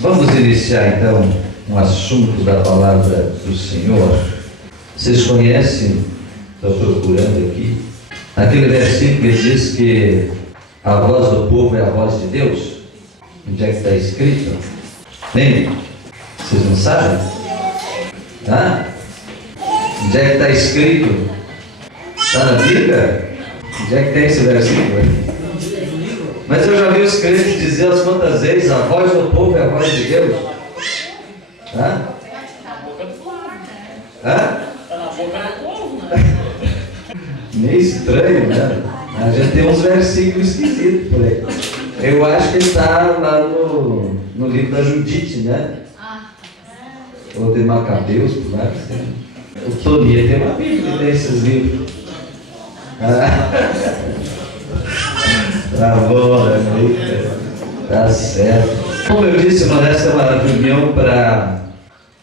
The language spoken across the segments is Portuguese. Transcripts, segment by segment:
Vamos iniciar então um assunto da palavra do Senhor. Vocês conhecem, estou procurando aqui, aquele versículo que diz que a voz do povo é a voz de Deus? Onde é que está escrito? Nem? Vocês não sabem? Onde é que está escrito? Está na Bíblia? Onde é que tem esse versículo aí? Mas eu já vi os crentes dizer as quantas vezes a voz do povo é a voz de Deus. Meio estranho, né? A gente tem uns versículos esquisitos por aí. Eu acho que está lá no livro da Judite, né? Ou de Macabeus, por lá. O Toninho tem uma Bíblia desses livros. Tá bom, né? Tá certo. Como eu disse, esta é uma reunião para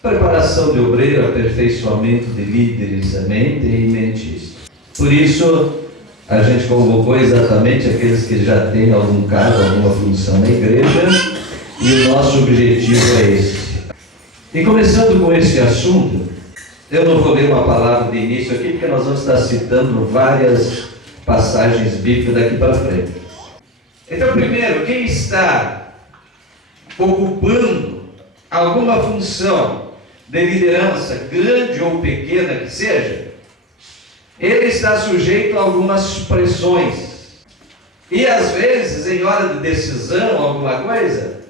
preparação de obreiro, aperfeiçoamento de líderes, mente e mentis. Por isso, a gente convocou exatamente aqueles que já têm algum cargo, alguma função na igreja, e o nosso objetivo é esse. E começando com esse assunto, eu não vou ler uma palavra de início aqui, porque nós vamos estar citando várias passagens bíblicas daqui para frente. Então, primeiro, quem está ocupando alguma função de liderança, grande ou pequena que seja, ele está sujeito a algumas pressões. E às vezes, em hora de decisão, alguma coisa,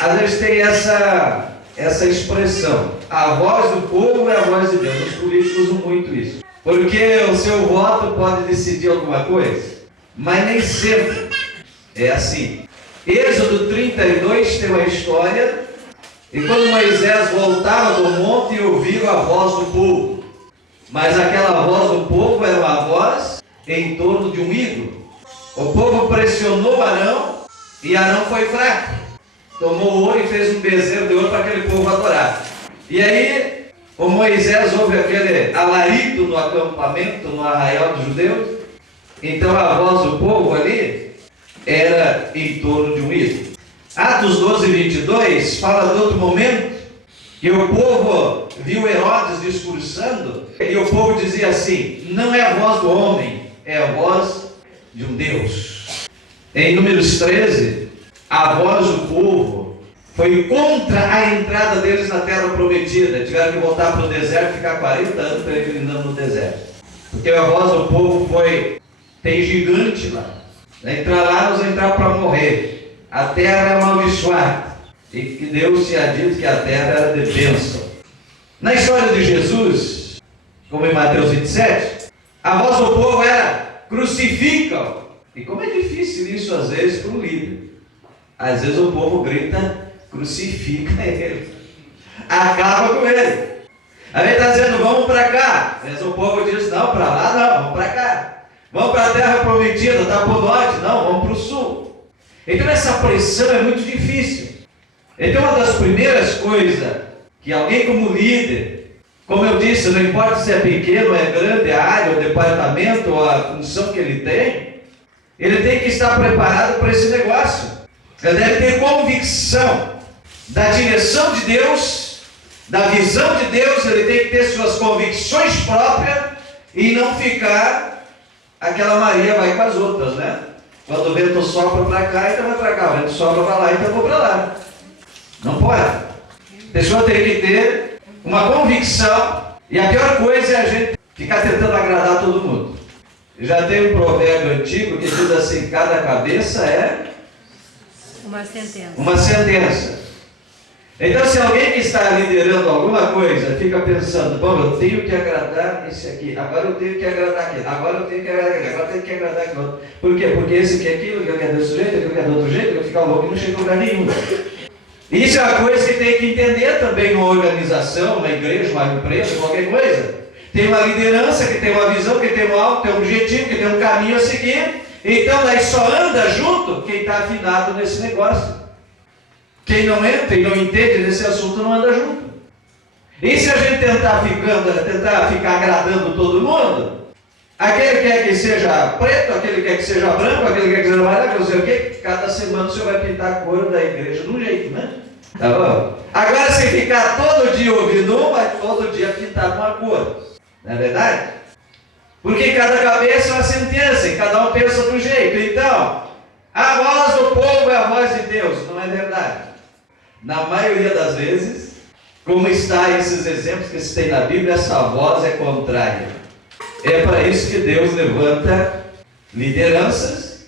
às vezes tem essa expressão: a voz do povo é a voz de Deus. Os políticos usam muito isso, porque o seu voto pode decidir alguma coisa, mas nem sempre é assim. Êxodo 32 tem uma história, e quando Moisés voltava do monte, ouviu a voz do povo, mas aquela voz do povo era uma voz em torno de um ídolo. O povo pressionou Arão, e Arão foi fraco, tomou ouro e fez um bezerro de ouro para aquele povo adorar. E aí o Moisés ouve aquele alarido no acampamento, no arraial dos judeus. Então a voz do povo ali era em torno de um ídolo. Atos 12:22 fala de outro momento, que o povo viu Herodes discursando, e o povo dizia assim: não é a voz do homem, é a voz de um Deus. Em Números 13, a voz do povo foi contra a entrada deles na terra prometida. Tiveram que voltar para o deserto, ficar 40 anos peregrinando no deserto, porque a voz do povo foi: tem gigante lá, entrar lá, nós vamos entrar para morrer, a terra é amaldiçoada. E que Deus tinha dito que a terra era de bênção. Na história de Jesus, como em Mateus 27, a voz do povo era: crucificam. E como é difícil isso às vezes para um líder. Às vezes o povo grita: crucifica ele, acaba com ele. Aí ele está dizendo: vamos para cá, mas o povo diz: não, para lá não, vamos para cá. Vamos para a terra prometida, está para o norte, não, vamos para o sul. Então essa pressão é muito difícil. Então uma das primeiras coisas que alguém como líder, como eu disse, não importa se é pequeno, é grande a área, o departamento, ou a função que ele tem que estar preparado para esse negócio. Ele deve ter convicção da direção de Deus, da visão de Deus. Ele tem que ter suas convicções próprias e não ficar aquela Maria vai com as outras, né? Quando o vento sopra para cá, então vai para cá. O vento sopra para lá, então eu vou para lá. Não pode. A pessoa tem que ter uma convicção. E a pior coisa é a gente ficar tentando agradar todo mundo. Já tem um provérbio antigo que diz assim: cada cabeça é uma sentença. Então, se alguém que está liderando alguma coisa fica pensando: bom, eu tenho que agradar esse aqui, agora eu tenho que agradar aquele, agora eu tenho que agradar aquele, agora eu tenho que agradar aquele outro. Por quê? Porque esse quer aquilo, que quer desse jeito, que quer do outro jeito, que fica louco e não chega a lugar nenhum. Isso é uma coisa que tem que entender também numa organização, uma igreja, uma empresa, qualquer coisa. Tem uma liderança que tem uma visão, que tem um alvo, tem um objetivo, que tem um caminho a seguir. Então, daí só anda junto quem está afinado nesse negócio. Quem não entra e não entende nesse assunto não anda junto. E se a gente tentar ficar agradando todo mundo, Aquele quer que seja preto, aquele quer que seja branco, aquele quer que seja amarelo, não sei o quê. Cada semana o senhor vai pintar a cor da igreja de um jeito, né? Tá bom? Agora, se ficar todo dia ouvindo um, vai todo dia pintar com a cor. Não é verdade? Porque cada cabeça é uma sentença e cada um pensa do jeito. Então, a voz do povo é a voz de Deus. Não é verdade? Na maioria das vezes, como está esses exemplos que se tem na Bíblia, essa voz é contrária. É para isso que Deus levanta lideranças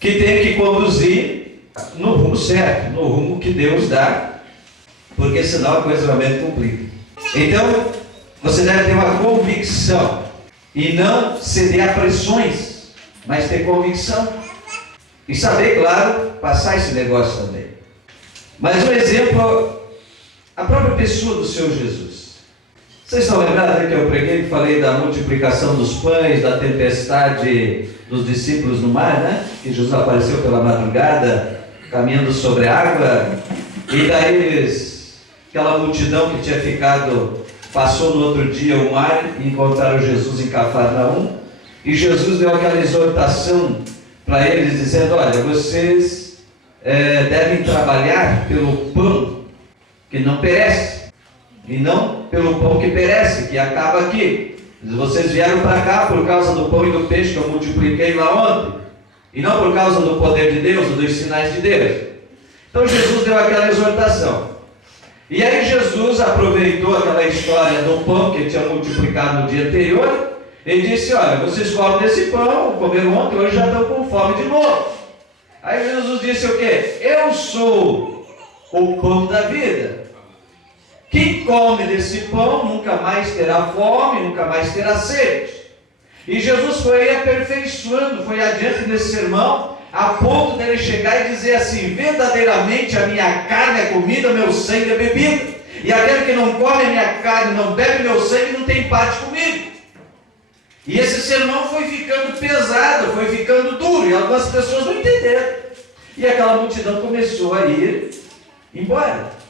que tem que conduzir no rumo certo, no rumo que Deus dá, porque senão a coisa realmente complica. Então, você deve ter uma convicção e não ceder a pressões, mas ter convicção e saber, claro, passar esse negócio também. Mas um exemplo, a própria pessoa do Senhor Jesus. Vocês estão lembrados que eu preguei, que falei da multiplicação dos pães, da tempestade dos discípulos no mar, né? Que Jesus apareceu pela madrugada, caminhando sobre a água, e daí aquela multidão que tinha ficado, passou no outro dia o mar e encontraram Jesus em Cafarnaum, e Jesus deu aquela exortação para eles, dizendo: olha, vocês devem trabalhar pelo pão que não perece, e não pelo pão que perece, que acaba aqui. Vocês vieram para cá por causa do pão e do peixe que eu multipliquei lá ontem, e não por causa do poder de Deus ou dos sinais de Deus. Então Jesus deu aquela exortação. E aí Jesus aproveitou aquela história do pão que ele tinha multiplicado no dia anterior e disse: olha, vocês comem desse pão, comeram ontem, hoje já estão com fome de novo. Aí Jesus disse o quê? Eu sou o pão da vida. Quem come desse pão nunca mais terá fome, nunca mais terá sede. E Jesus foi aperfeiçoando, foi adiante nesse sermão, a ponto dele chegar e dizer assim: verdadeiramente a minha carne é comida, meu sangue é bebida. E aquele que não come a minha carne, não bebe meu sangue, não tem parte comigo. E esse sermão foi ficando pesado, foi ficando duro, e algumas pessoas não entenderam. E aquela multidão começou a ir embora.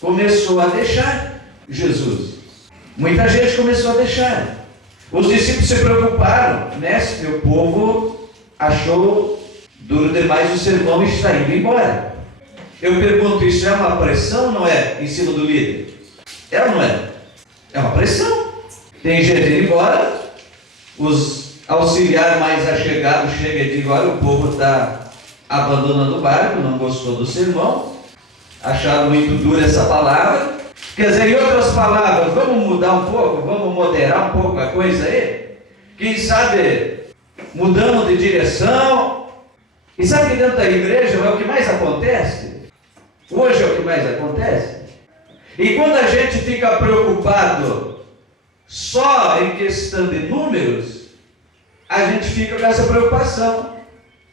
Começou a deixar Jesus. Muita gente começou a deixar. Os discípulos se preocuparam: mestre, o povo achou duro demais o sermão e está indo embora. Eu pergunto, isso é uma pressão ou não é em cima do líder? É ou não é? É uma pressão. Tem gente indo embora, os auxiliares mais achegados chegam e dizem: olha, o povo está abandonando o barco, não gostou do sermão, acharam muito dura essa palavra. Quer dizer, em outras palavras, vamos mudar um pouco, vamos moderar um pouco a coisa aí? Quem sabe mudamos de direção? E sabe que dentro da igreja é o que mais acontece? Hoje é o que mais acontece. E quando a gente fica preocupado só em questão de números, a gente fica com essa preocupação.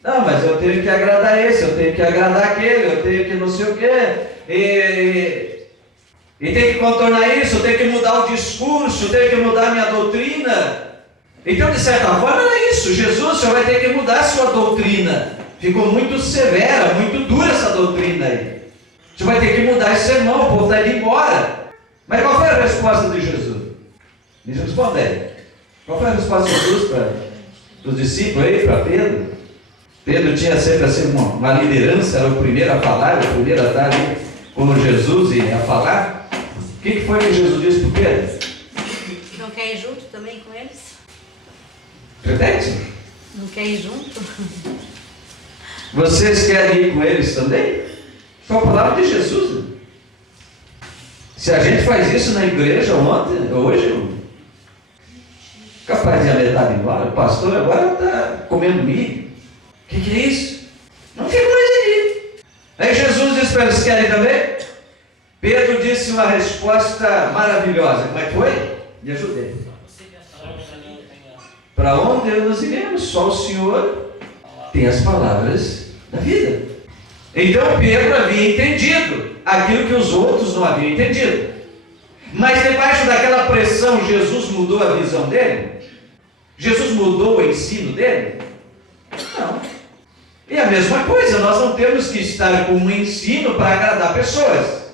Não, mas eu tenho que agradar esse, eu tenho que agradar aquele, eu tenho que não sei o quê. E tem que contornar isso, eu tenho que mudar o discurso, eu tenho que mudar a minha doutrina. Então, de certa forma, é isso. Jesus, você vai ter que mudar a sua doutrina. Ficou muito severa, muito dura essa doutrina aí. Você vai ter que mudar esse sermão, o povo está indo embora. Mas qual foi a resposta de Jesus? Me responde aí. Qual foi a resposta de Jesus para os discípulos aí, para Pedro? Pedro tinha sempre assim uma liderança, era o primeiro a falar, o primeiro a estar ali com Jesus e a falar. O que foi que Jesus disse para Pedro? Não quer ir junto também com eles? Repete. Não quer ir junto? Vocês querem ir com eles também? Foi a palavra de Jesus. Né? Se a gente faz isso na igreja ontem, hoje, capaz de a metade embora, o pastor agora está comendo milho. O que é isso? Não fica mais ali. Aí Jesus disse para eles: querem também? Pedro disse uma resposta maravilhosa. Como é que foi? Me ajudei. Para onde nós iremos? Só o Senhor tem as palavras da vida. Então Pedro havia entendido aquilo que os outros não haviam entendido. Mas debaixo daquela pressão, Jesus mudou a visão dele? Jesus mudou o ensino dele? Não. E a mesma coisa, nós não temos que estar com um ensino para agradar pessoas.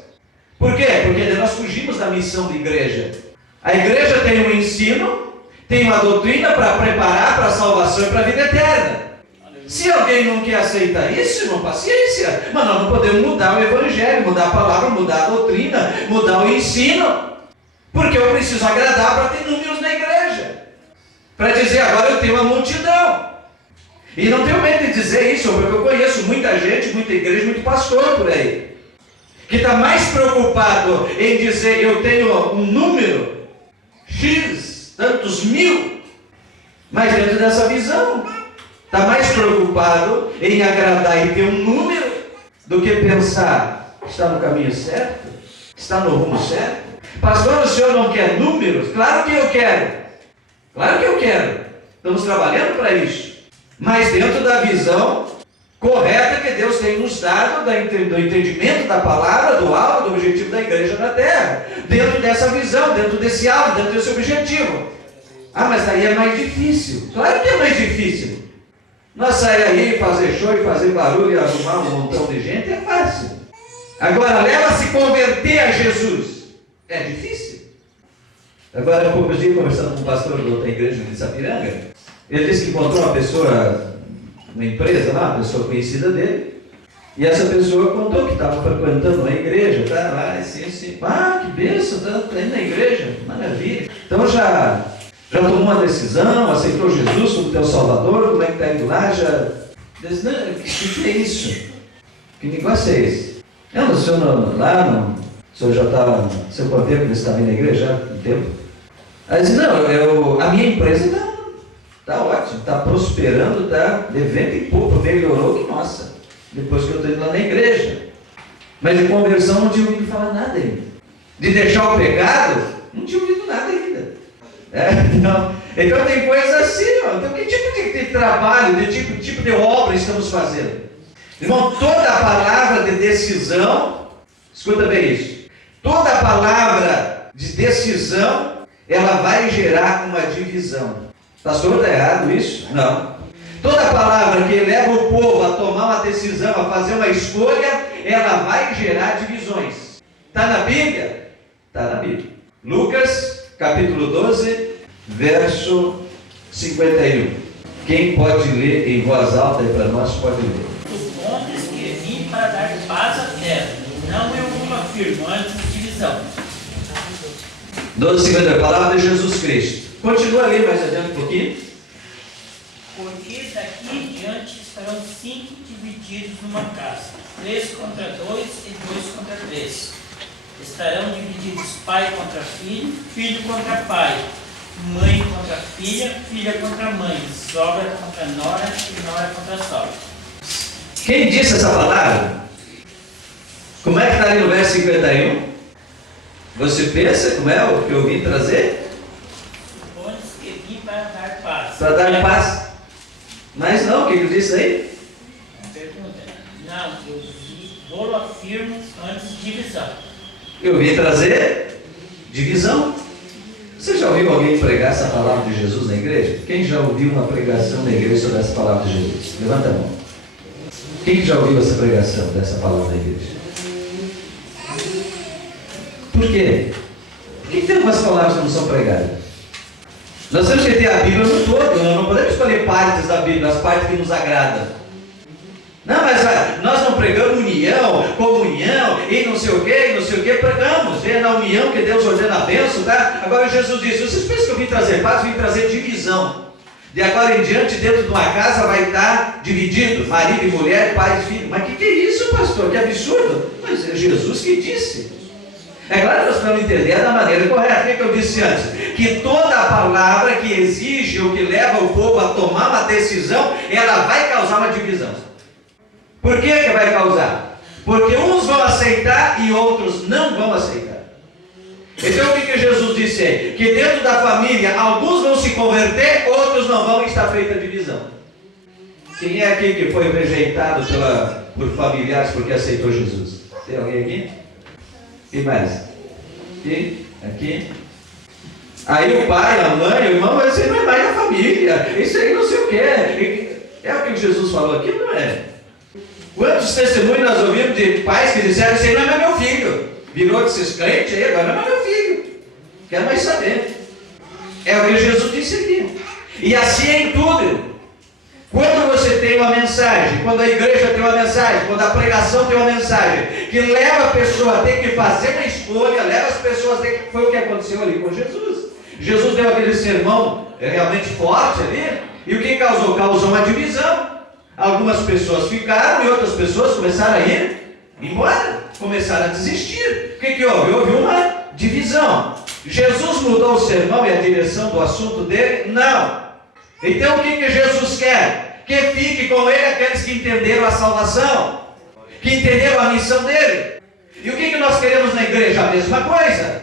Por quê? Porque nós fugimos da missão da igreja. A igreja tem um ensino, tem Tem uma doutrina para preparar para a salvação e para a vida eterna. Se alguém não quer aceitar isso, irmão, paciência. Mas nós não podemos mudar o evangelho, mudar a palavra, mudar a doutrina, mudar o ensino. Porque eu preciso agradar para ter números na igreja. Para dizer, agora eu tenho uma multidão. E não tenho medo de dizer isso, porque eu conheço muita gente, muita igreja, muito pastor por aí, que está mais preocupado em dizer, eu tenho um número X, tantos mil, mas dentro dessa visão, está mais preocupado em agradar e ter um número, do que pensar, está no caminho certo? Está no rumo certo? Pastor, o senhor não quer números? Claro que eu quero. Claro que eu quero. Estamos trabalhando para isso. Mas dentro da visão correta que Deus tem nos dado, do entendimento da palavra, do alvo, do objetivo da igreja na terra. Dentro dessa visão, dentro desse alvo, dentro desse objetivo. Ah, mas daí é mais difícil. Claro que é mais difícil. Nós sair aí, fazer show e fazer barulho e arrumar um montão de gente é fácil. Agora, leva a se converter a Jesus. É difícil. Agora, há poucos dias, conversando com um pastor da outra igreja de Sapiranga, ele disse que encontrou uma pessoa, uma empresa lá, uma pessoa conhecida dele, e essa pessoa contou que estava frequentando uma igreja, tá lá, assim, ah, que bênção, está indo na igreja, maravilha. Então já tomou uma decisão, aceitou Jesus como teu Salvador, como é que está indo lá, já disse, não, o que é isso? Que negócio é esse? Não, o senhor não, lá não. O senhor já está, seu quanto tempo que você está vindo na igreja? Já um tempo? Aí disse, não, a minha empresa está ótimo, está prosperando, está de vento em pouco, melhorou que nossa, depois que eu estou indo lá na igreja. Mas de conversão não tinha ouvido falar nada ainda. De deixar o pecado, não tinha ouvido nada ainda. Então tem coisas assim, ó. Então que tipo de trabalho, de tipo de obra estamos fazendo? Irmão, toda a palavra de decisão, escuta bem isso, toda a palavra de decisão, ela vai gerar uma divisão. Pastor, está errado isso? Não. Toda palavra que leva o povo a tomar uma decisão, a fazer uma escolha, ela vai gerar divisões. Está na Bíblia? Está na Bíblia. Lucas, capítulo 12, verso 51. Quem pode ler em voz alta aí para nós, pode ler. Os montes que vim para dar paz à terra, não eu uma afirmo antes de divisão. 12, 50, a palavra de Jesus Cristo. Continua ali mais adiante um pouquinho. Porque daqui em diante estarão 5 divididos numa casa, 3 contra 2 e 2 contra 3. Estarão divididos pai contra filho, filho contra pai, mãe contra filha, filha contra mãe, sogra contra nora e nora contra sogra. Quem disse essa palavra? Como é que está ali no verso 51? Você pensa como é o que eu vim trazer? Onde que vim para dar paz. Para dar paz. Mas não, o que ele disse aí? Pergunta. Não, eu vou afirmo antes de divisão. Eu vim trazer divisão. Você já ouviu alguém pregar essa palavra de Jesus na igreja? Quem já ouviu uma pregação na igreja sobre essa palavra de Jesus? Levanta a mão. Quem já ouviu essa pregação dessa palavra na igreja? Por quê? Por que tem algumas palavras que não são pregadas? Nós temos que ter a Bíblia no todo, nós não podemos escolher partes da Bíblia, as partes que nos agradam. Não, mas nós não pregamos união, comunhão, e não sei o que, pregamos. É na união que Deus ordena a bênção, tá? Agora Jesus disse, vocês pensam que eu vim trazer paz? Vim trazer divisão. De agora em diante, dentro de uma casa vai estar dividido, marido e mulher, pai e filho. Mas o que é isso, pastor? Que absurdo. Mas é Jesus que disse. É claro que nós precisamos entender da maneira correta. O que eu disse antes? Que toda a palavra que exige ou que leva o povo a tomar uma decisão, ela vai causar uma divisão. Por que vai causar? Porque uns vão aceitar e outros não vão aceitar. Então o que Jesus disse é que dentro da família alguns vão se converter, outros não vão, e está feita a divisão. Quem é aqui que foi rejeitado por familiares porque aceitou Jesus? Tem alguém aqui? Quem mais? Aqui? Aí o pai, a mãe, o irmão, isso aí não é mais da família, isso aí não sei o que é. É o que Jesus falou aqui, não é? Quantos testemunhos nós ouvimos de pais que disseram, isso aí não é mais meu filho. Virou desses crentes aí, agora não é mais meu filho. Quero mais saber. É o que Jesus disse aqui. E assim é em tudo. Quando você tem uma mensagem, quando a igreja tem uma mensagem, quando a pregação tem uma mensagem, que leva a pessoa a ter que fazer uma escolha, leva as pessoas a ter que... Foi o que aconteceu ali com Jesus. Jesus deu aquele sermão realmente forte ali, e o que causou? Causou uma divisão. Algumas pessoas ficaram e outras pessoas começaram a ir embora, começaram a desistir. O que houve? Houve uma divisão. Jesus mudou o sermão e a direção do assunto dele? Não. Então o que Jesus quer? Que fique com ele aqueles que entenderam a salvação, que entenderam a missão dele. E o que nós queremos na igreja? A mesma coisa.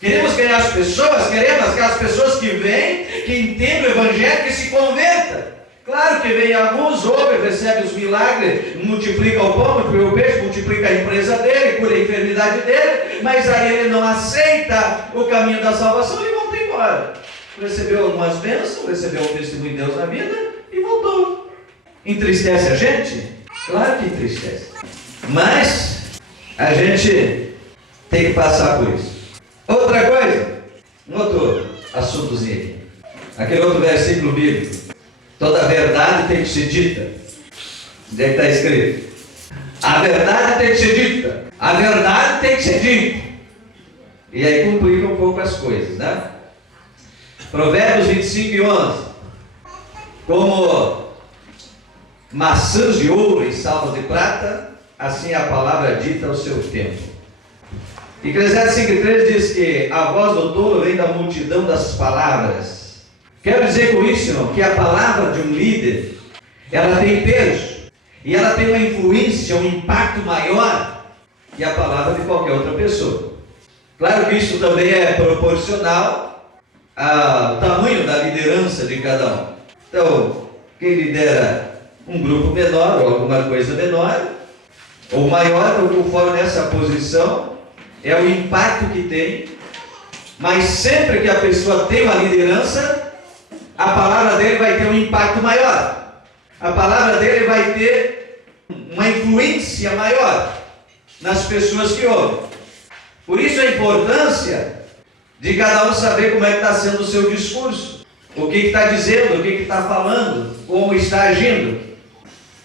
Queremos ganhar as pessoas, queremos aquelas pessoas que vêm, que entendem o evangelho, que se convertam. Claro que vem alguns, ouvem, recebem os milagres, multiplica o pão, multiplica o peixe, multiplica a empresa dele, cura a enfermidade dele, mas aí ele não aceita o caminho da salvação e volta embora. Recebeu algumas bênçãos, recebeu o testemunho de Deus na vida e voltou. Entristece a gente? Claro que entristece. Mas a gente tem que passar por isso. Outra coisa, um outro assuntozinho aqui. Aquele outro versículo bíblico. Toda verdade tem que ser dita. Onde é que está escrito? A verdade tem que ser dita. A verdade tem que ser dita. E aí complica um pouco as coisas, né? Provérbios 25 e 11. Como maçãs de ouro e salvas de prata, assim é a palavra dita ao seu tempo. Eclesiastes 5:3 diz que a voz do tolo vem da multidão das palavras. Quero dizer com isso, irmão, que a palavra de um líder, ela tem peso, e ela tem uma influência, um impacto maior que a palavra de qualquer outra pessoa. Claro que isso também é proporcional ao tamanho da liderança de cada um. Então, quem lidera um grupo menor, ou alguma coisa menor, ou maior, conforme nessa posição, é o impacto que tem, mas sempre que a pessoa tem uma liderança, a palavra dele vai ter um impacto maior. A palavra dele vai ter uma influência maior nas pessoas que ouvem. Por isso a importância de cada um saber como é que está sendo o seu discurso, o que está dizendo, o que está falando, como está agindo.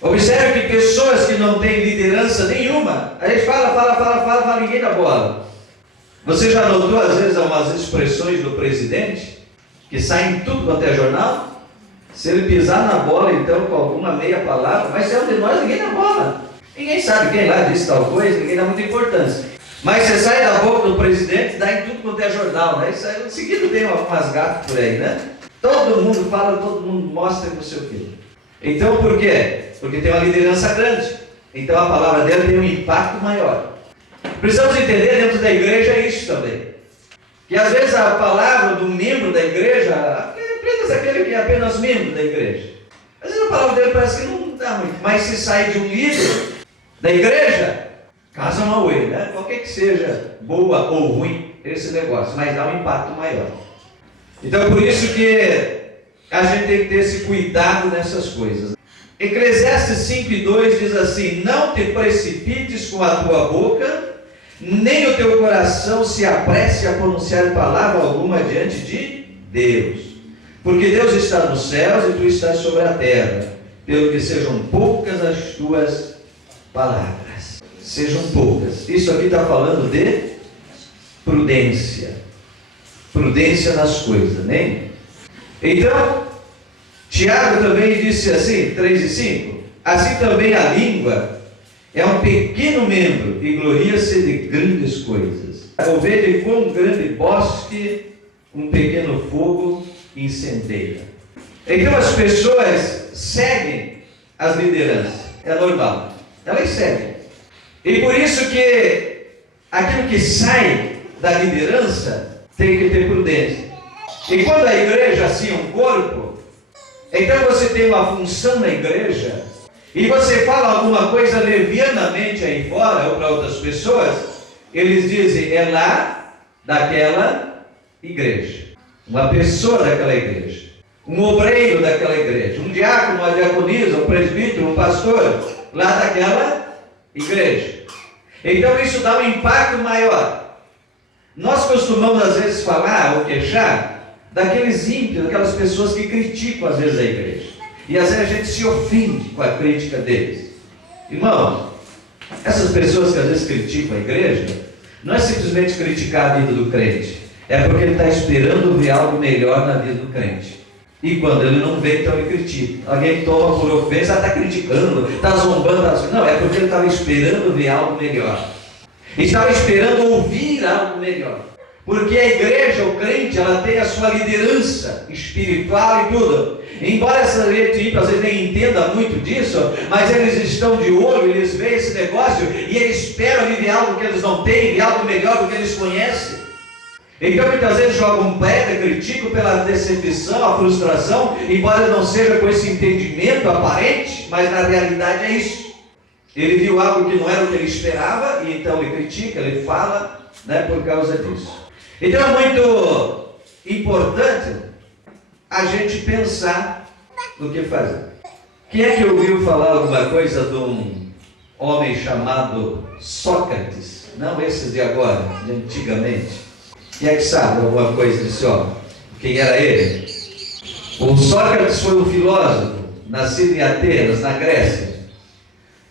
Observe que pessoas que não têm liderança nenhuma, a gente fala, ninguém dá bola. Você já notou às vezes algumas expressões do presidente que saem em tudo quanto é jornal? Se ele pisar na bola, então, com alguma meia palavra, mas se é um de nós, ninguém dá bola. Ninguém sabe quem lá disse tal coisa, ninguém dá muita importância. Mas você sai da boca do presidente, dá em tudo quanto é jornal, né? Isso aí, em seguida tem algumas gafas por aí, né? Todo mundo fala, todo mundo mostra, não sei o quê. Então, por quê? Porque tem uma liderança grande. Então, a palavra dele tem um impacto maior. Precisamos entender dentro da igreja isso também. Que às vezes a palavra do membro da igreja, apenas aquele que é apenas membro da igreja, às vezes a palavra dele parece que não dá muito, mas se sai de um líder da igreja, casa uma ovelha, né? Qualquer que seja boa ou ruim esse negócio, mas dá um impacto maior. Então por isso que a gente tem que ter esse cuidado nessas coisas. Eclesiastes 5:2 diz assim: não te precipites com a tua boca, nem o teu coração se apresse a pronunciar palavra alguma diante de Deus, porque Deus está nos céus e tu estás sobre a terra, pelo que sejam poucas as tuas palavras. Sejam poucas. Isso aqui está falando de prudência. Prudência nas coisas, né? Então, Tiago também disse assim, 3:5, assim também a língua é um pequeno membro e gloria-se de grandes coisas. Ou vede quão grande bosque um pequeno fogo incendeia. Então as pessoas seguem as lideranças, é normal, elas seguem. E por isso que aquilo que sai da liderança tem que ter prudência. E quando a igreja assim é um corpo, então você tem uma função na igreja, e você fala alguma coisa levianamente aí fora, ou para outras pessoas, eles dizem, é lá daquela igreja, uma pessoa daquela igreja, um obreiro daquela igreja, um diácono, uma diaconisa, um presbítero, um pastor, lá daquela igreja. Então isso dá um impacto maior. Nós costumamos às vezes falar ou queixar daqueles ímpios, daquelas pessoas que criticam às vezes a igreja. E às vezes a gente se ofende com a crítica deles. Irmão, essas pessoas que às vezes criticam a igreja, não é simplesmente criticar a vida do crente, é porque ele está esperando ver algo melhor na vida do crente. E quando ele não vê, então ele critica. Alguém toma por ofensa, está criticando, está zombando. Não, é porque ele estava esperando ver algo melhor. Estava esperando ouvir algo melhor. Porque a igreja, o crente, ela tem a sua liderança espiritual e tudo. Embora essa gente às vezes nem entenda muito disso, mas eles estão de olho, eles veem esse negócio e eles esperam ali ver algo que eles não têm, ver algo melhor do que eles conhecem. Então muitas vezes jogam pedra, criticam pela decepção, a frustração, embora não seja com esse entendimento aparente, mas na realidade é isso. Ele viu algo que não era o que ele esperava, e então ele critica, ele fala, por causa disso. Então é muito importante a gente pensar no que fazer. Quem é que ouviu falar alguma coisa de um homem chamado Sócrates? Não esses de agora, de antigamente. Quem é que sabe alguma coisa desse homem? Quem era ele? O Sócrates foi um filósofo, nascido em Atenas, na Grécia,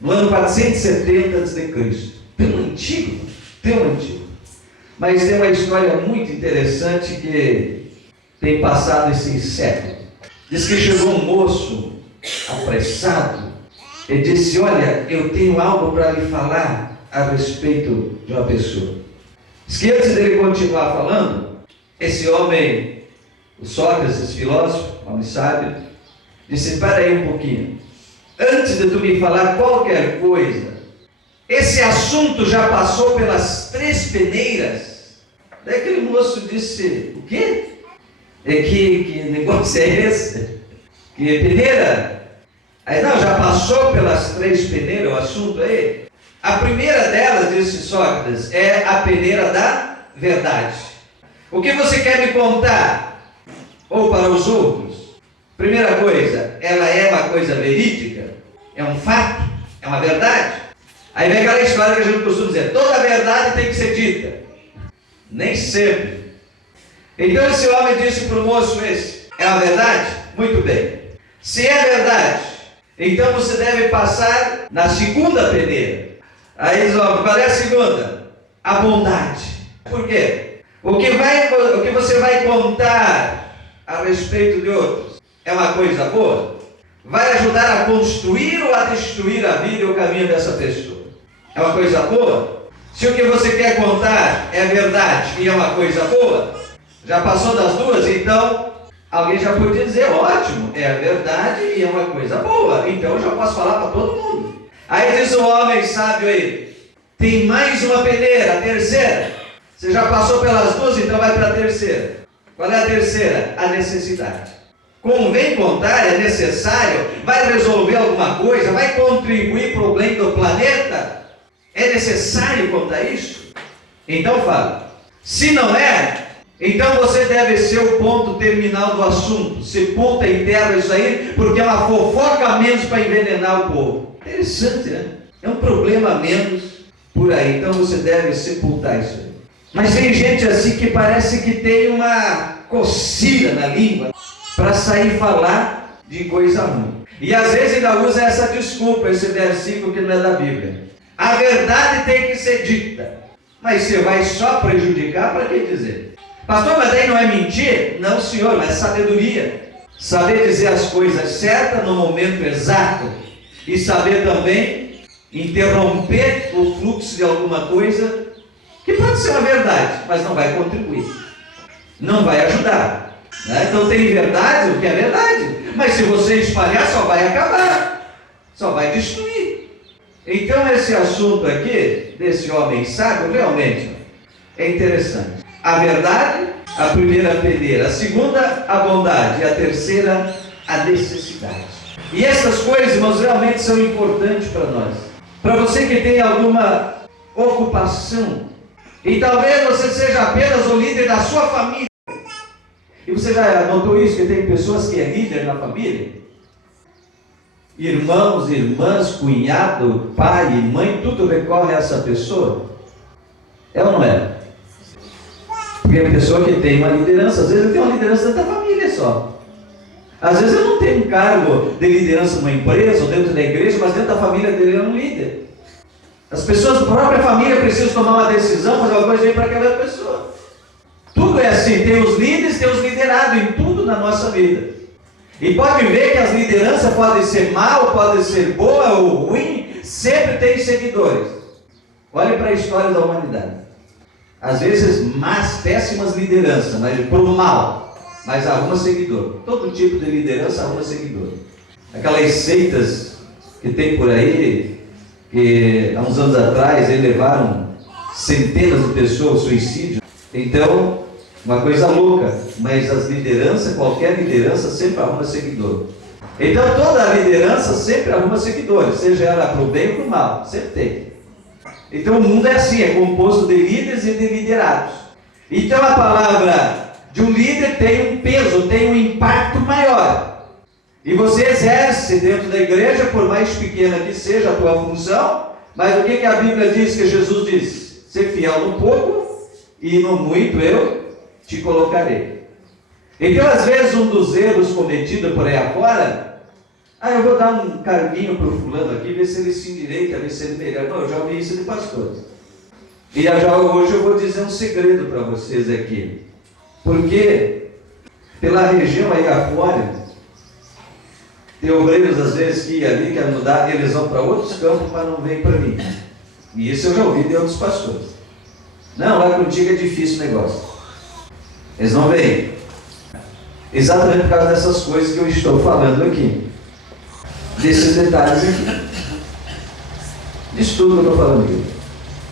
no ano 470 a.C. Tão antigo, tão antigo. Mas tem uma história muito interessante que tem passado esse século. Diz que chegou um moço apressado e disse: olha, eu tenho algo para lhe falar a respeito de uma pessoa. Diz que antes dele continuar falando, esse homem, o Sócrates, esse filósofo, homem sábio, disse: espera aí um pouquinho. Antes de tu me falar qualquer coisa, esse assunto já passou pelas 3 peneiras? Daí aquele moço disse: o quê? Que negócio é esse? Que peneira? Aí não, já passou pelas 3 peneiras o assunto aí? A primeira delas, disse Sócrates, é a peneira da verdade. O que você quer me contar? Ou para os outros? Primeira coisa, ela é uma coisa verídica? É um fato? É uma verdade? Aí vem aquela história que a gente costuma dizer: toda verdade tem que ser dita. Nem sempre. Então esse homem disse para o moço esse: é uma verdade? Muito bem. Se é verdade, então você deve passar na segunda peneira. Aí diz: qual é a segunda? A bondade. Por quê? O que você vai contar a respeito de outros é uma coisa boa? Vai ajudar a construir ou a destruir a vida e o caminho dessa pessoa? É uma coisa boa? Se o que você quer contar é verdade e é uma coisa boa, já passou das duas, então alguém já podia dizer: ótimo, é a verdade e é uma coisa boa, então eu já posso falar para todo mundo. Aí diz o homem sábio aí: tem mais uma peneira, a terceira. Você já passou pelas duas, então vai para a terceira. Qual é a terceira? A necessidade. Convém contar, é necessário, vai resolver alguma coisa, vai contribuir para o bem do planeta? É necessário contar isso? Então fala. Se não é, então você deve ser o ponto terminal do assunto. Sepulta e enterra isso aí, porque é uma fofoca a menos para envenenar o povo. Interessante, né? É um problema a menos por aí. Então você deve sepultar isso aí. Mas tem gente assim que parece que tem uma coceira na língua para sair falar de coisa ruim. E às vezes ainda usa essa desculpa, esse versículo que não é da Bíblia. A verdade tem que ser dita. Mas você vai só prejudicar, para que dizer? Pastor, mas daí não é mentir? Não, senhor, mas é sabedoria. Saber dizer as coisas certas no momento exato. E saber também interromper o fluxo de alguma coisa que pode ser uma verdade, mas não vai contribuir. Não vai ajudar. Então tem verdade, o que é verdade. Mas se você espalhar, só vai acabar. Só vai destruir. Então esse assunto aqui, desse homem sábio, realmente é interessante. A verdade, a primeira peneira. A segunda, a bondade. E a terceira, a necessidade. E essas coisas, irmãos, realmente são importantes para nós. Para você que tem alguma ocupação, e talvez você seja apenas o líder da sua família. E você já notou isso, que tem pessoas que é líder na família? Irmãos, irmãs, cunhado, pai e mãe, tudo recorre a essa pessoa? É ou não é? Porque a pessoa que tem uma liderança, às vezes ele tem uma liderança dentro da família só. Às vezes ele não tem um cargo de liderança numa empresa ou dentro da igreja, mas dentro da família dele ele é um líder. As pessoas da própria família precisam tomar uma decisão, fazer uma coisa aí para aquela pessoa. Tudo é assim, tem os líderes, tem os liderados em tudo na nossa vida. E pode ver que as lideranças podem ser mal, podem ser boa ou ruim, sempre tem seguidores. Olhe para a história da humanidade. Às vezes, péssimas lideranças, mas por mal, mas arruma seguidor. Todo tipo de liderança arruma seguidor. Aquelas seitas que tem por aí, que há uns anos atrás levaram centenas de pessoas ao suicídio. Então, uma coisa louca, mas as lideranças, qualquer liderança sempre arruma seguidor. Então toda liderança sempre arruma seguidores, seja ela para o bem ou para o mal, sempre tem. Então o mundo é assim, é composto de líderes e de liderados. Então a palavra de um líder tem um peso, tem um impacto maior. E você exerce dentro da igreja, por mais pequena que seja a tua função, mas o que a Bíblia diz, que Jesus diz? Ser fiel no pouco e no muito eu te colocarei. Então às vezes um dos erros cometidos por aí afora, eu vou dar um carguinho para o fulano aqui, ver se ele se endireita, ver se ele melhora. Não, eu já ouvi isso de pastor. E já hoje eu vou dizer um segredo para vocês aqui. Porque pela região aí afora, tem obreiros às vezes que iam ali, querem mudar, eles vão para outros campos, mas não vêm para mim. E isso eu já ouvi de outros pastores. Não, lá contigo é difícil o negócio. Eles não vêm. Exatamente por causa dessas coisas que eu estou falando aqui. Desses detalhes aqui. Disso tudo que eu estou falando aqui.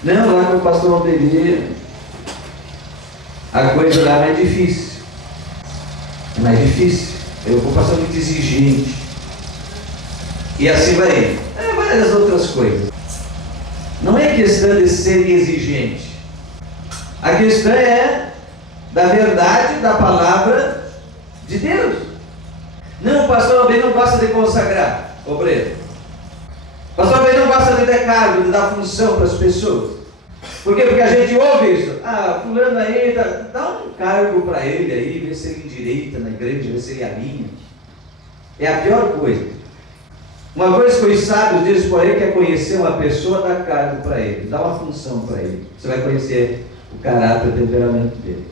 Não, lá com o pastor Aldemir, a coisa lá é mais difícil. É mais difícil. Eu vou passar muito exigente. E assim vai. Várias outras coisas. Não é questão de ser exigente. A questão é da verdade da palavra de Deus. Não, o pastor Albem não gosta de consagrar, obreiro. O pastor Albem não gosta de dar cargo, de dar função para as pessoas. Por quê? Porque a gente ouve isso. Fulano aí, dá um cargo para ele aí, vê se ele endireita na igreja, vê se ele alinha. É a pior coisa. Uma coisa que os sábios dizem por aí, que é conhecer uma pessoa, dar cargo para ele, dar uma função para ele. Você vai conhecer o caráter e o temperamento dele.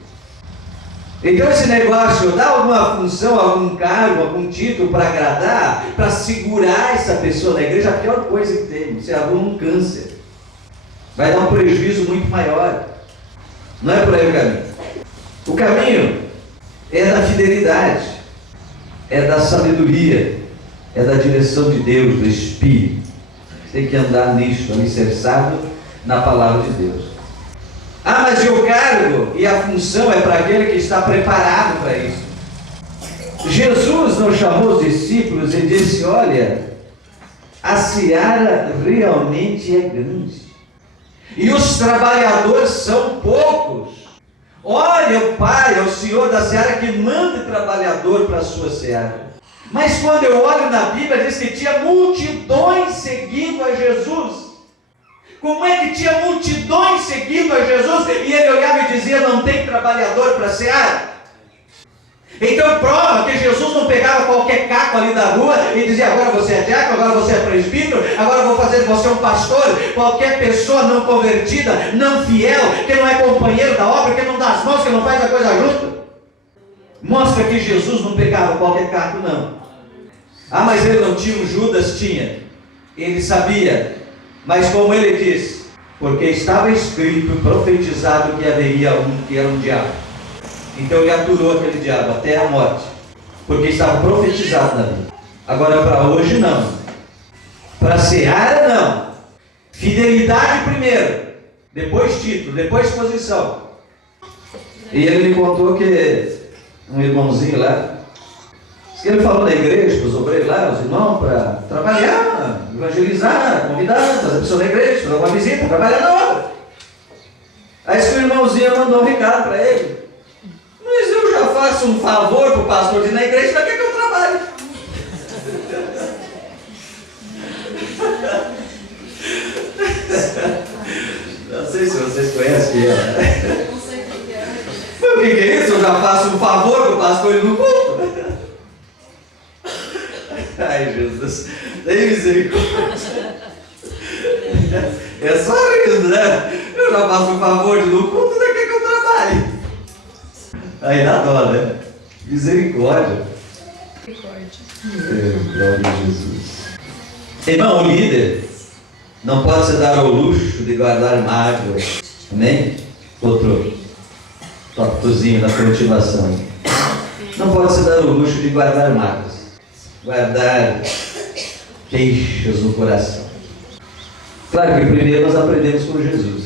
Então esse negócio, dar alguma função, algum cargo, algum título para agradar, para segurar essa pessoa na igreja, a pior coisa que tem. Você arruma um câncer. Vai dar um prejuízo muito maior. Não é por aí o caminho. O caminho é da fidelidade, é da sabedoria, é da direção de Deus, do Espírito. Você tem que andar nisso, alicerçado na palavra de Deus. Mas o cargo e a função é para aquele que está preparado para isso. Jesus não chamou os discípulos e disse: olha, a seara realmente é grande e os trabalhadores são poucos. Olha, o Pai, é o Senhor da seara que manda trabalhador para a sua seara. Mas quando eu olho na Bíblia, diz que tinha multidões seguindo a Jesus. Como é que tinha multidões seguindo a Jesus e ele olhava e dizia: não tem trabalhador para a seara? Então prova que Jesus não pegava qualquer caco ali da rua e dizia: agora você é diácono, agora você é presbítero, agora eu vou fazer de você um pastor. Qualquer pessoa não convertida, não fiel, que não é companheiro da obra, que não dá as mãos, que não faz a coisa junto, mostra que Jesus não pegava qualquer caco, não. Mas ele não tinha um Judas? Tinha. Ele sabia. Mas como ele disse, porque estava escrito, profetizado, que haveria um que era um diabo. Então ele aturou aquele diabo até a morte, porque estava profetizado na Bíblia. Agora para hoje não. Para a seara não. Fidelidade primeiro, depois título, depois posição. E ele me contou que um irmãozinho lá, ele falou na igreja, para os obreiros lá, os irmãos, para trabalhar, evangelizar, convidar, fazer a pessoa na igreja, fazer uma visita, trabalhar na obra. Aí esse irmãozinho mandou um recado para ele: mas eu já faço um favor para o pastor de ir na igreja, para que eu trabalho? Não sei se vocês conhecem ela. que é isso? Eu já faço um favor com o pastor e no culto. Ai, Jesus, tem misericórdia. É só rindo, né? Eu já faço um favor de no culto, ainda quer que eu trabalhe. Aí dá dó, né? Misericórdia. Glória a Jesus. Irmão, o líder não pode se dar ao luxo de guardar mágoas. Amém? Outro tópicozinho da continuação. Não pode se dar ao luxo de guardar mágoas. Guardar queixas no coração. Claro que primeiro nós aprendemos com Jesus.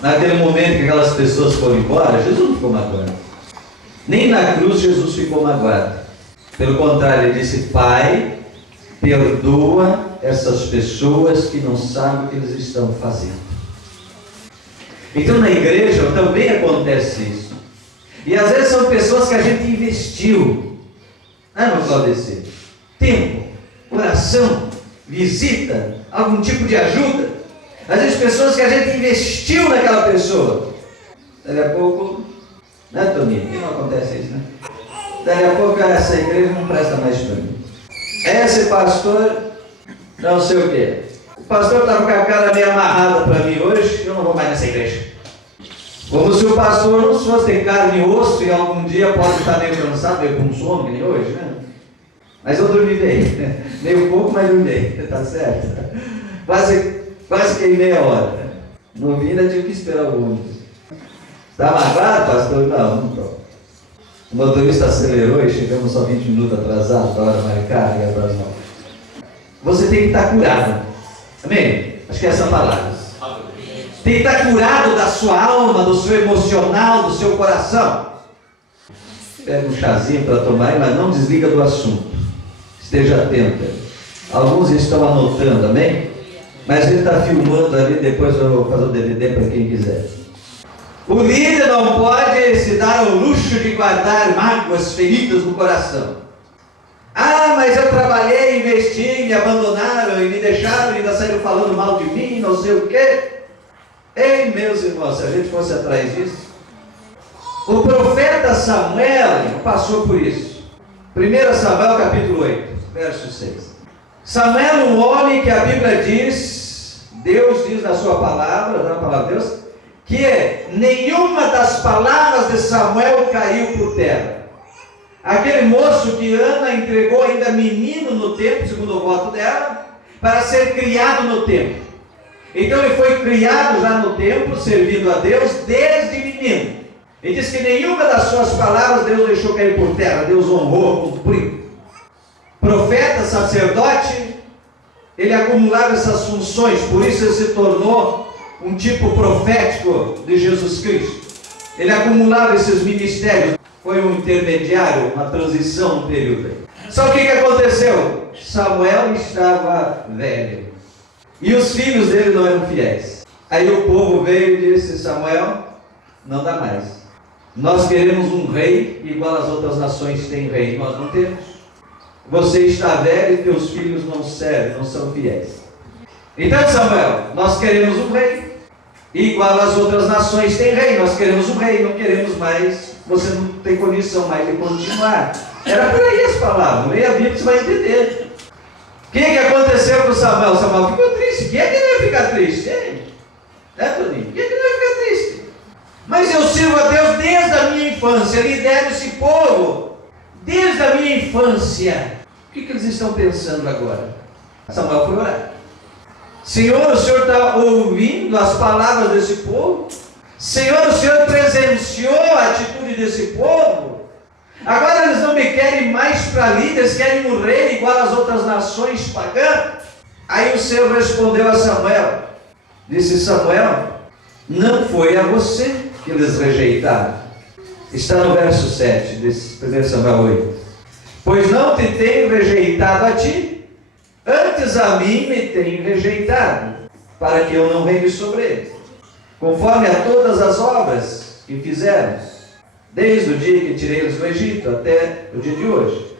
Naquele momento que aquelas pessoas foram embora, Jesus não ficou magoado. Nem na cruz Jesus ficou magoado. Pelo contrário, ele disse: Pai, perdoa essas pessoas que não sabem o que eles estão fazendo. Então na igreja também acontece isso. E às vezes são pessoas que a gente investiu. Não, Claudecir? Tempo, oração, visita, algum tipo de ajuda. Às vezes pessoas que a gente investiu naquela pessoa. Daqui a pouco, né, Toninho? Que não acontece isso, né? Daqui a pouco essa igreja não presta mais para mim. Esse pastor, não sei o quê. O pastor estava com a cara meio amarrada para mim hoje, eu não vou mais nessa igreja. Como se o pastor não fosse ter carne e osso e algum dia pode estar meio cansado, meio com sono, que nem hoje, né? Mas eu dormi bem. Meio pouco, mas dormi bem. Tá certo? Quase que em meia hora. No fim ainda tive que esperar o ônibus. Está magoado, pastor? Não, não estou. O motorista acelerou e chegamos só 20 minutos atrasados, a hora marcada e atrasado. Você tem que estar curado. Amém? Acho que é essa a palavra. Tem que estar curado da sua alma, do seu emocional, do seu coração. Pega um chazinho para tomar, mas não desliga do assunto. Esteja atento. Alguns estão anotando, amém? Mas ele está filmando ali, depois eu vou fazer o DVD para quem quiser. O líder não pode se dar ao luxo de guardar mágoas, feridas no coração. Ah, mas eu trabalhei, investi, me abandonaram e me deixaram e ainda saíram falando mal de mim, não sei o quê. Ei, meus irmãos, se a gente fosse atrás disso, o profeta Samuel passou por isso. 1 Samuel capítulo 8, verso 6. Samuel, um homem que a Bíblia diz, Deus diz na sua palavra, na palavra de Deus, que nenhuma das palavras de Samuel caiu por terra. Aquele moço que Ana entregou ainda menino no templo, segundo o voto dela, para ser criado no templo. Então ele foi criado já no templo, servindo a Deus desde menino. Ele diz que nenhuma das suas palavras Deus deixou cair por terra, Deus honrou, cumpriu. Profeta, sacerdote, ele acumulava essas funções, por isso ele se tornou um tipo profético de Jesus Cristo. Ele acumulava esses ministérios, foi um intermediário, uma transição no período. Só que o que aconteceu? Samuel estava velho. E os filhos dele não eram fiéis. Aí o povo veio e disse: Samuel, não dá mais. Nós queremos um rei igual as outras nações têm rei. Nós não temos. Você está velho e teus filhos não servem, não são fiéis. Então, Samuel, nós queremos um rei igual as outras nações têm rei. Nós queremos um rei, não queremos mais. Você não tem condição mais de continuar. Era por aí as palavras. Leia a Bíblia, você vai entender. O que aconteceu com Samuel? Samuel ficou triste. Quem é que não ia ficar triste? Né, Toninho? Quem é que não ia ficar triste? Mas eu sirvo a Deus desde a minha infância. Lidero esse povo desde a minha infância. O que eles estão pensando agora? Samuel foi orar. Senhor, o Senhor está ouvindo as palavras desse povo? Senhor, o Senhor presenciou a atitude desse povo? Agora eles não me querem mais para líder, eles querem um rei igual às outras nações pagãs. Aí o Senhor respondeu a Samuel, disse: Samuel, não foi a você que eles rejeitaram. Está no verso 7 desse 1 Samuel 8. Pois não te tenho rejeitado a ti, antes a mim me tenho rejeitado, para que eu não reine sobre eles, conforme a todas as obras que fizeram, desde o dia que tirei eles do Egito até o dia de hoje.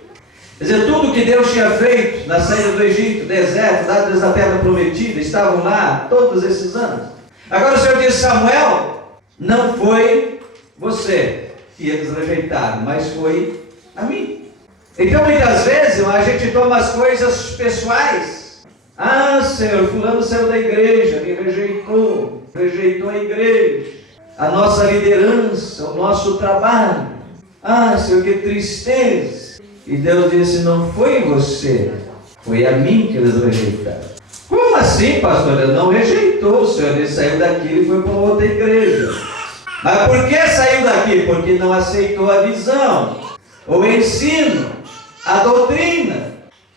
Quer dizer, tudo que Deus tinha feito na saída do Egito, deserto, dado-lhes a terra prometida, estavam lá todos esses anos. Agora o Senhor diz: Samuel, não foi você. que eles rejeitaram, mas foi a mim. Então, muitas vezes, a gente toma as coisas pessoais. Ah, Senhor, fulano saiu da igreja, me rejeitou a igreja, a nossa liderança, o nosso trabalho. Ah, Senhor, que tristeza. E Deus disse, não foi você, foi a mim que eles rejeitaram. Como assim, pastor? Ele não rejeitou o Senhor, ele saiu daqui e foi para outra igreja. Mas por que saiu daqui? Porque não aceitou a visão, o ensino, a doutrina,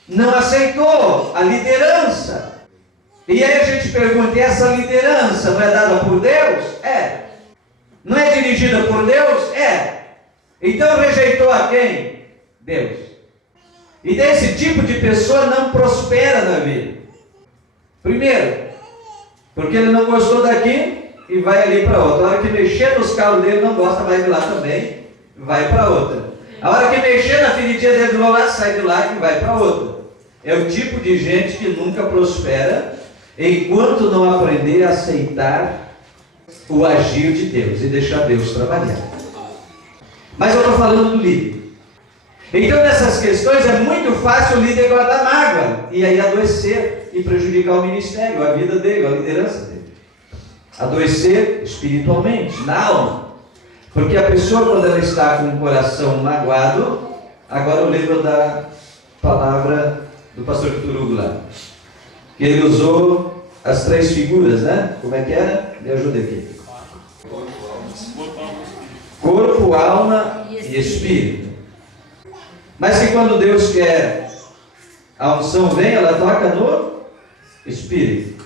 não aceitou a liderança. E aí a gente pergunta, e essa liderança não é dada por Deus? É. Não é dirigida por Deus? É. Então rejeitou a quem? Deus. E desse tipo de pessoa não prospera na vida. Primeiro, porque ele não gostou daqui e vai ali para outra. A hora que mexer nos calos dele, não gosta mais de lá também, vai para outra. A hora que mexer na feridinha dele do lado, sai de lá e vai para outra. É o tipo de gente que nunca prospera enquanto não aprender a aceitar o agir de Deus e deixar Deus trabalhar. Mas eu estou falando do líder. Então nessas questões é muito fácil o líder guardar mágoa e aí adoecer e prejudicar o ministério, a vida dele, a liderança dele. Adoecer espiritualmente, na alma. Porque a pessoa, quando ela está com o coração magoado, agora eu lembro da palavra do pastor Vitor Hugo lá, que ele usou as 3 figuras, né? Como é que era? Me ajuda aqui. Corpo, alma e espírito. Mas que quando Deus quer a unção vem, ela toca no espírito.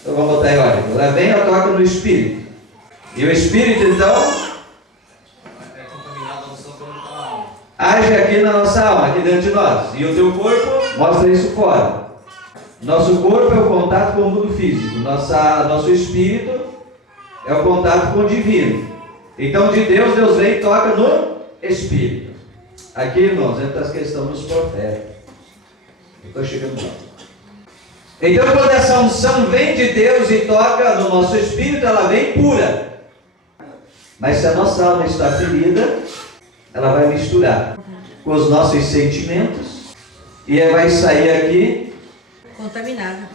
Então vamos botar aí, olha, ela vem, ela toca no espírito. E o espírito então age aqui na nossa alma, aqui dentro de nós. E o teu corpo mostra isso fora. Nosso corpo é o contato com o mundo físico. Nosso espírito é o contato com o divino. Então de Deus, Deus vem e toca no espírito. Aqui, irmãos, entra a questão dos profetas. Eu estou chegando lá. Então quando essa unção vem de Deus e toca no nosso espírito, ela vem pura. Mas se a nossa alma está ferida, ela vai misturar com os nossos sentimentos e vai sair aqui contaminada.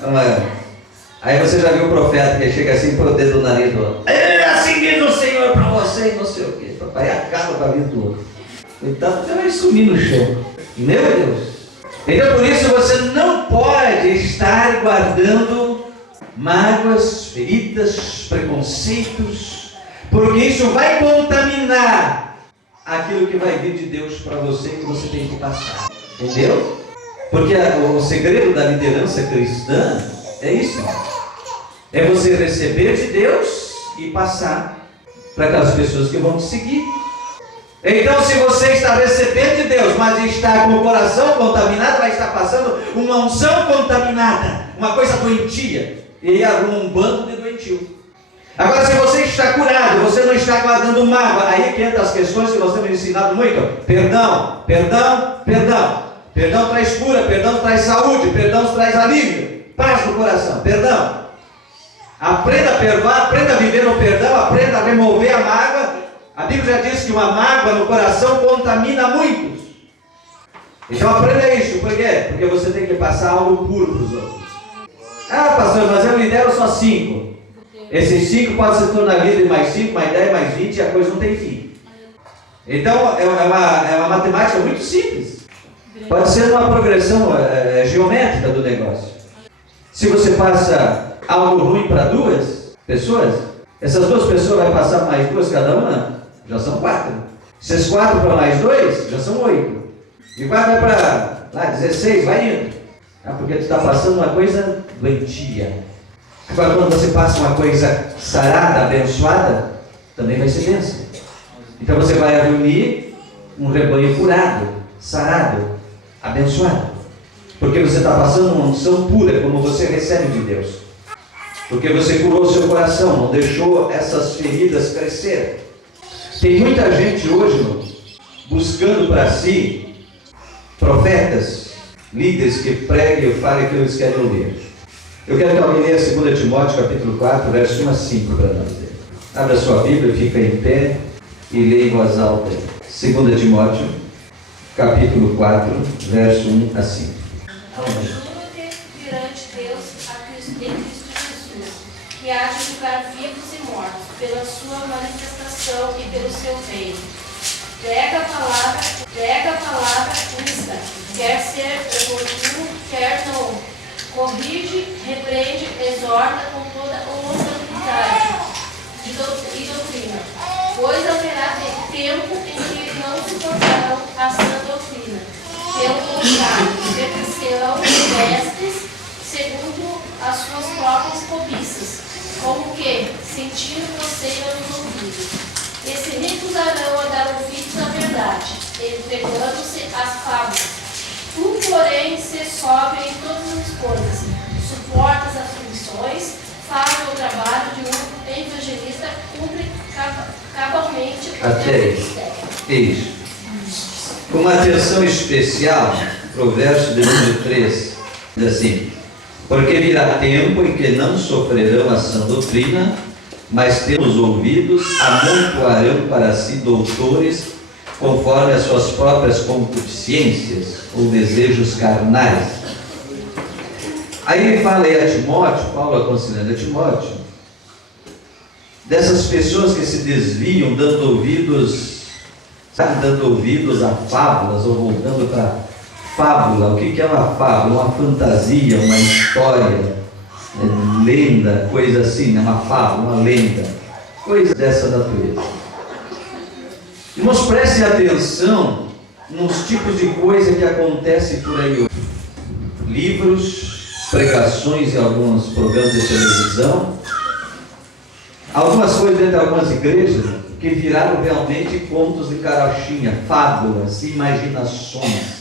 Aí você já viu o profeta que chega assim para o dedo do nariz do outro. É assim diz o Senhor para você e não sei o que. Papai acaba com a vida do outro. Então você vai sumir no chão. Meu Deus. Então por isso você não pode estar guardando mágoas, feridas, preconceitos, porque isso vai contaminar aquilo que vai vir de Deus para você, que você tem que passar. Entendeu? Porque o segredo da liderança cristã é isso. É você receber de Deus e passar para aquelas pessoas que vão te seguir. Então se você está recebendo de Deus, mas está com o coração contaminado, vai estar passando uma unção contaminada, uma coisa doentia, e aí arruma um bando de doentio. Agora se você está curado, você não está guardando mágoa, aí que entra as questões que nós temos ensinado muito. Perdão, perdão, perdão. Perdão traz cura, perdão traz saúde, perdão traz alívio, paz no coração, perdão. Aprenda a perdoar, aprenda a viver no perdão, aprenda a remover a mágoa. A Bíblia já diz que uma mágoa no coração contamina muitos. Então aprenda isso, por quê? Porque você tem que passar algo puro para os outros. Ah, pastor, mas eu lidero só 5. Esses 5 podem se tornar líder mais 5, mais 10, mais 20 e a coisa não tem fim. Então é uma matemática muito simples. Pode ser uma progressão geométrica do negócio. Se você passa algo ruim para 2 pessoas, essas 2 pessoas vão passar mais 2 cada uma, já são 4. Se esses 4 para mais 2, já são 8. E vai para 16, vai indo. Porque tu está passando uma coisa doentia. Agora quando você passa uma coisa sarada, abençoada, também vai ser bênção. Então você vai reunir um rebanho curado, sarado, abençoado. Porque você está passando uma unção pura, como você recebe de Deus. Porque você curou o seu coração, não deixou essas feridas crescer. Tem muita gente hoje, irmão, buscando para si profetas, líderes que preguem e falem o que eles querem ouvir. Eu quero que alguém leia 2 Timóteo capítulo 4, verso 1 a 5 para nós ler. Abra sua Bíblia, fica em pé. e leia em voz alta. 2 Timóteo, capítulo 4, verso 1 a 5. Juro-te perante Deus em Cristo Jesus, que há de julgar vivos e mortos, pela sua manifestação e pelo seu reino. Prega a palavra justa, quer ser oportuno, quer não. Corrige, repreende, exorta com toda hombridade e doutrina. Pois haverá tempo em que não suportarão a sã doutrina. Pelo contrário, pertencerão mestres segundo as suas próprias cobiças, como que, sentindo coceira nos ouvidos, e se recusarão a dar ouvidos à verdade, entregando-se às fábulas. Tu, porém, se sóbrio em todas as coisas, suporta as aflições, faz o trabalho de um evangelista, cumpre cabalmente o Até teu aí. ministério. Isso. Com uma atenção especial, o verso de número 3, diz assim: porque virá tempo em que não sofrerão a sã doutrina, mas tendo os ouvidos, amontoarão para si doutores, conforme as suas próprias concupiscências ou desejos carnais. Aí ele fala aí a Timóteo, Paulo aconselhando a Timóteo, dessas pessoas que se desviam, dando ouvidos a fábulas, ou voltando para fábula. O que é uma fábula? Uma fantasia, uma história, lenda, coisa assim, uma fábula, uma lenda, coisa dessa natureza. Irmãos, prestem atenção nos tipos de coisa que acontece por aí hoje. Livros, pregações em alguns programas de televisão, algumas coisas dentro de algumas igrejas que viraram realmente contos de carochinha, fábulas, imaginações.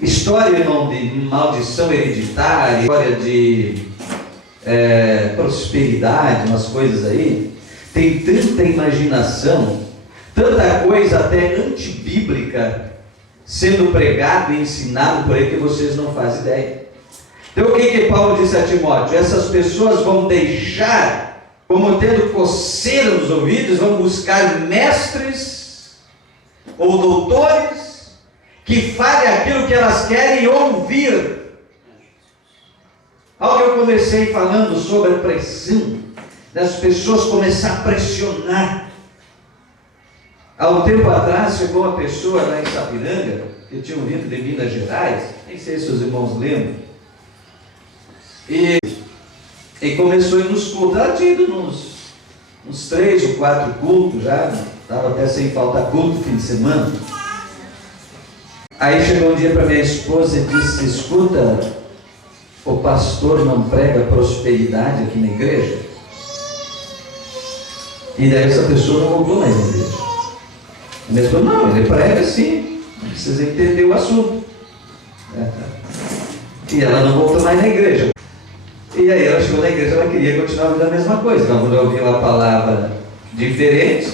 História, irmão, de maldição hereditária, história de prosperidade, umas coisas aí. Tem tanta imaginação, tanta coisa até antibíblica sendo pregado e ensinado por aí que vocês não fazem ideia. Então o que Paulo disse a Timóteo? Essas pessoas vão deixar, como tendo coceira nos ouvidos, vão buscar mestres ou doutores que falem aquilo que elas querem ouvir. Algo que eu comecei falando sobre a pressão, das pessoas começar a pressionar. Há um tempo atrás chegou uma pessoa lá em Sapiranga, que tinha vindo de Minas Gerais, nem sei se os irmãos lembram, e começou a ir nos cultos. Ela tinha ido uns 3 ou 4 cultos já, estava até sem faltar culto fim de semana. Aí chegou um dia para minha esposa e disse: escuta, o pastor não prega prosperidade aqui na igreja? E daí essa pessoa não voltou mais na igreja. Ele falou: não, ele prega sim, precisa entender o assunto. E ela não voltou mais na igreja. E aí ela chegou na igreja, ela queria continuar ouvindo a mesma coisa. Então, quando ouviu uma palavra diferente,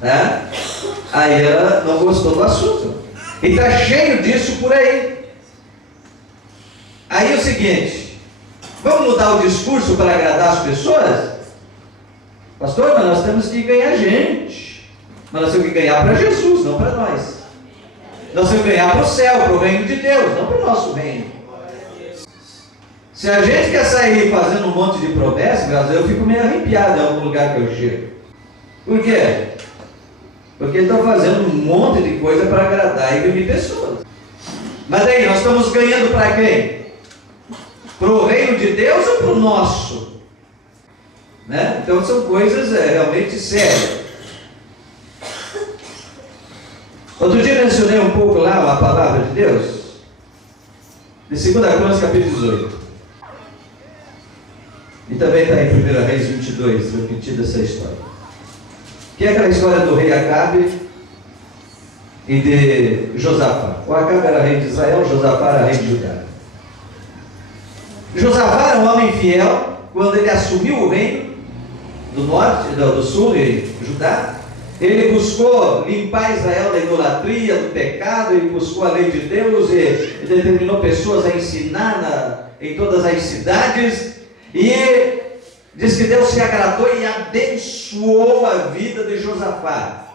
né? Aí ela não gostou do assunto. E está cheio disso por aí. Aí é o seguinte: vamos mudar o discurso para agradar as pessoas? Pastor, mas nós temos que ganhar gente. Mas nós temos que ganhar para Jesus, não para nós. Nós temos que ganhar para o céu, para o reino de Deus, não para o nosso reino. Se a gente quer sair fazendo um monte de promessas, eu fico meio arrepiado em algum lugar que eu chego. Por quê? Porque estão fazendo um monte de coisa para agradar e reunir pessoas. Mas aí, nós estamos ganhando para quem? Para o reino de Deus ou para o nosso? Né? Então são coisas realmente sérias. Outro dia mencionei um pouco lá a palavra de Deus, de 2 Crônicas, capítulo 18. E também está em 1 Reis 22, repetida essa história. Que é aquela história do rei Acabe e de Josafá. O Acabe era rei de Israel, Josafá era rei de Judá. Josafá era um homem fiel. Quando ele assumiu o reino do norte, do sul de Judá, ele buscou limpar Israel da idolatria, do pecado, ele buscou a lei de Deus e determinou pessoas a ensinar em todas as cidades. E Diz que Deus se agradou e abençoou a vida de Josafá.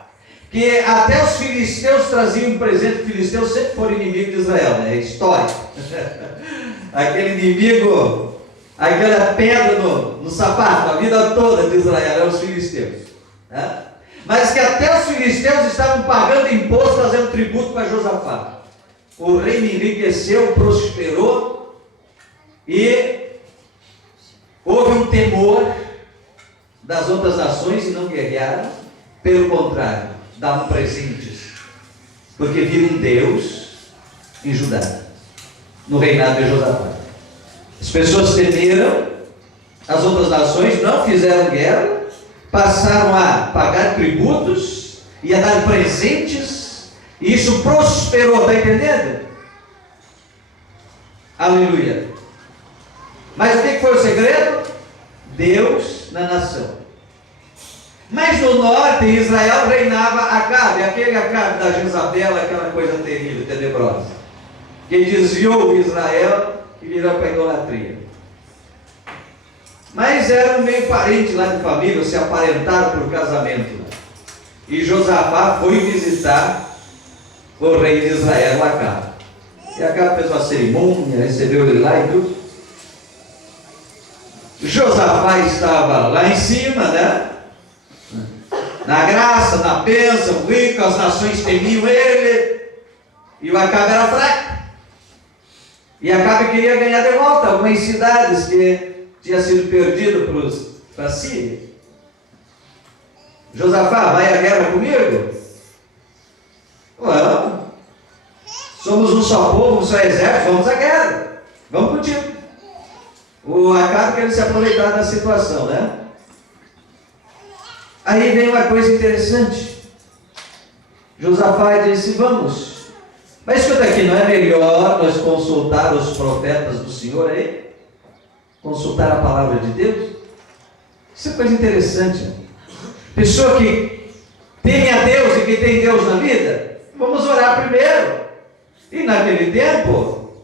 Que até os filisteus traziam um presente. Os filisteus sempre foram inimigos de Israel, né? É histórico. Aquele inimigo, aquela pedra no sapato, a vida toda de Israel, eram os filisteus. Né? Mas que até os filisteus estavam pagando imposto, fazendo tributo para Josafá. O reino enriqueceu, prosperou e houve um temor das outras nações e não guerrearam. Pelo contrário, davam presentes, porque viram Deus em Judá, no reinado de Josafá. As pessoas temeram, as outras nações não fizeram guerra, passaram a pagar tributos e a dar presentes, e isso prosperou, está entendendo? Aleluia. Mas o que foi o segredo? Deus na nação. Mas no norte, Israel reinava Acabe, aquele Acabe da Jezabel, aquela coisa terrível, tenebrosa, que desviou Israel e virou para a idolatria. Mas eram meio parentes lá de família, se aparentaram por casamento. E Josafá foi visitar o rei de Israel, Acabe. E Acabe fez uma cerimônia, recebeu ele lá e tudo. Josafá estava lá em cima, né? Na graça, na bênção, rico, as nações temiam ele. E o Acabe era fraco. E Acabe queria ganhar de volta algumas cidades que tinha sido perdido para a Síria. Josafá, vai à guerra comigo? Vamos. Somos um só povo, um só exército, vamos à guerra. Vamos contigo. O Acabe querendo se aproveitar da situação, né? Aí vem uma coisa interessante. Josafá disse, vamos. Mas escuta aqui, não é melhor nós consultar os profetas do Senhor aí? Consultar a palavra de Deus? Isso é coisa interessante. Pessoa que teme a Deus e que tem Deus na vida, vamos orar primeiro. E naquele tempo,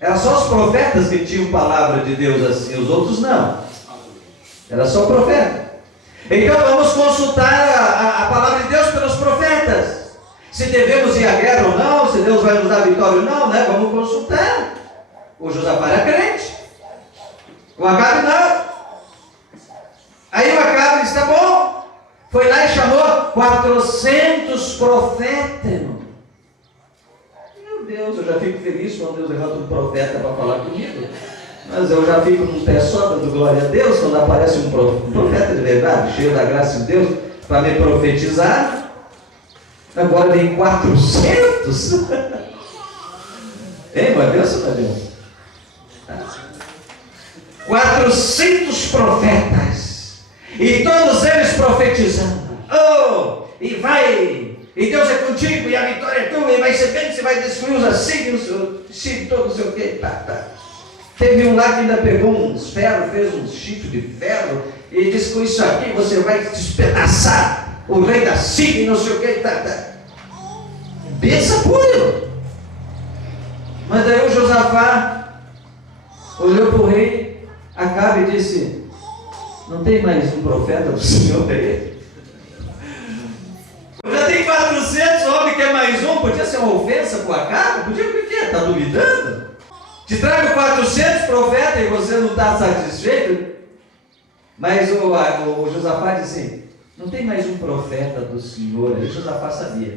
eram só os profetas que tinham palavra de Deus assim, os outros não. Era só profeta. Então vamos consultar a palavra de Deus pelos profetas. Se devemos ir à guerra ou não, se Deus vai nos dar vitória ou não, né? Vamos consultar. O Josafá era crente. O Acabe não. Aí o Acabe disse, tá bom. Foi lá e chamou 400 profetas. Meu Deus, eu já fico feliz quando Deus levanta um profeta para falar comigo. Mas eu já fico num pé só, dando glória a Deus, quando aparece um profeta de verdade, cheio da graça de Deus, para me profetizar. Agora vem 400. Hein, uma benção, uma benção. 400 profetas. E todos eles profetizando. Oh, e vai, e Deus é contigo, e a vitória é tua, e vai ser bem, você vai destruir os assírios, todo não sei o que, Teve um lá que ainda pegou uns ferros, fez um chifre de ferro, e disse, com isso aqui você vai despedaçar o rei da Síria, não sei o que, Benção pura. Mas daí o Josafá olhou para o rei Acabe e disse, não tem mais um profeta do Senhor aí? Já tem 400 homens, quer mais um? Podia ser uma ofensa para o Acabe? Podia, o que é? Está duvidando? Te trago 400 profetas e você não está satisfeito? Mas o Josafá disse assim, não tem mais um profeta do Senhor aí? Josafá sabia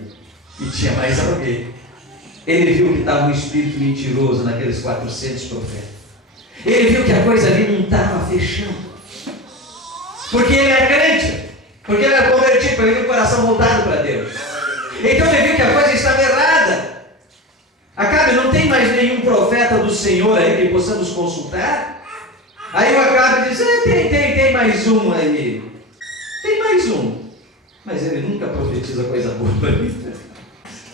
que tinha mais alguém. Ele viu que estava um espírito mentiroso naqueles 400 profetas. Ele viu que a coisa ali não estava fechando. Porque ele era crente. Porque ele era convertido, porque ele tinha o coração voltado para Deus. Então ele viu que a coisa estava errada. Acabe, não tem mais nenhum profeta do Senhor aí que possamos consultar? Aí o Acabe diz, tem mais um aí. Tem mais um. Mas ele nunca profetiza coisa boa para mim.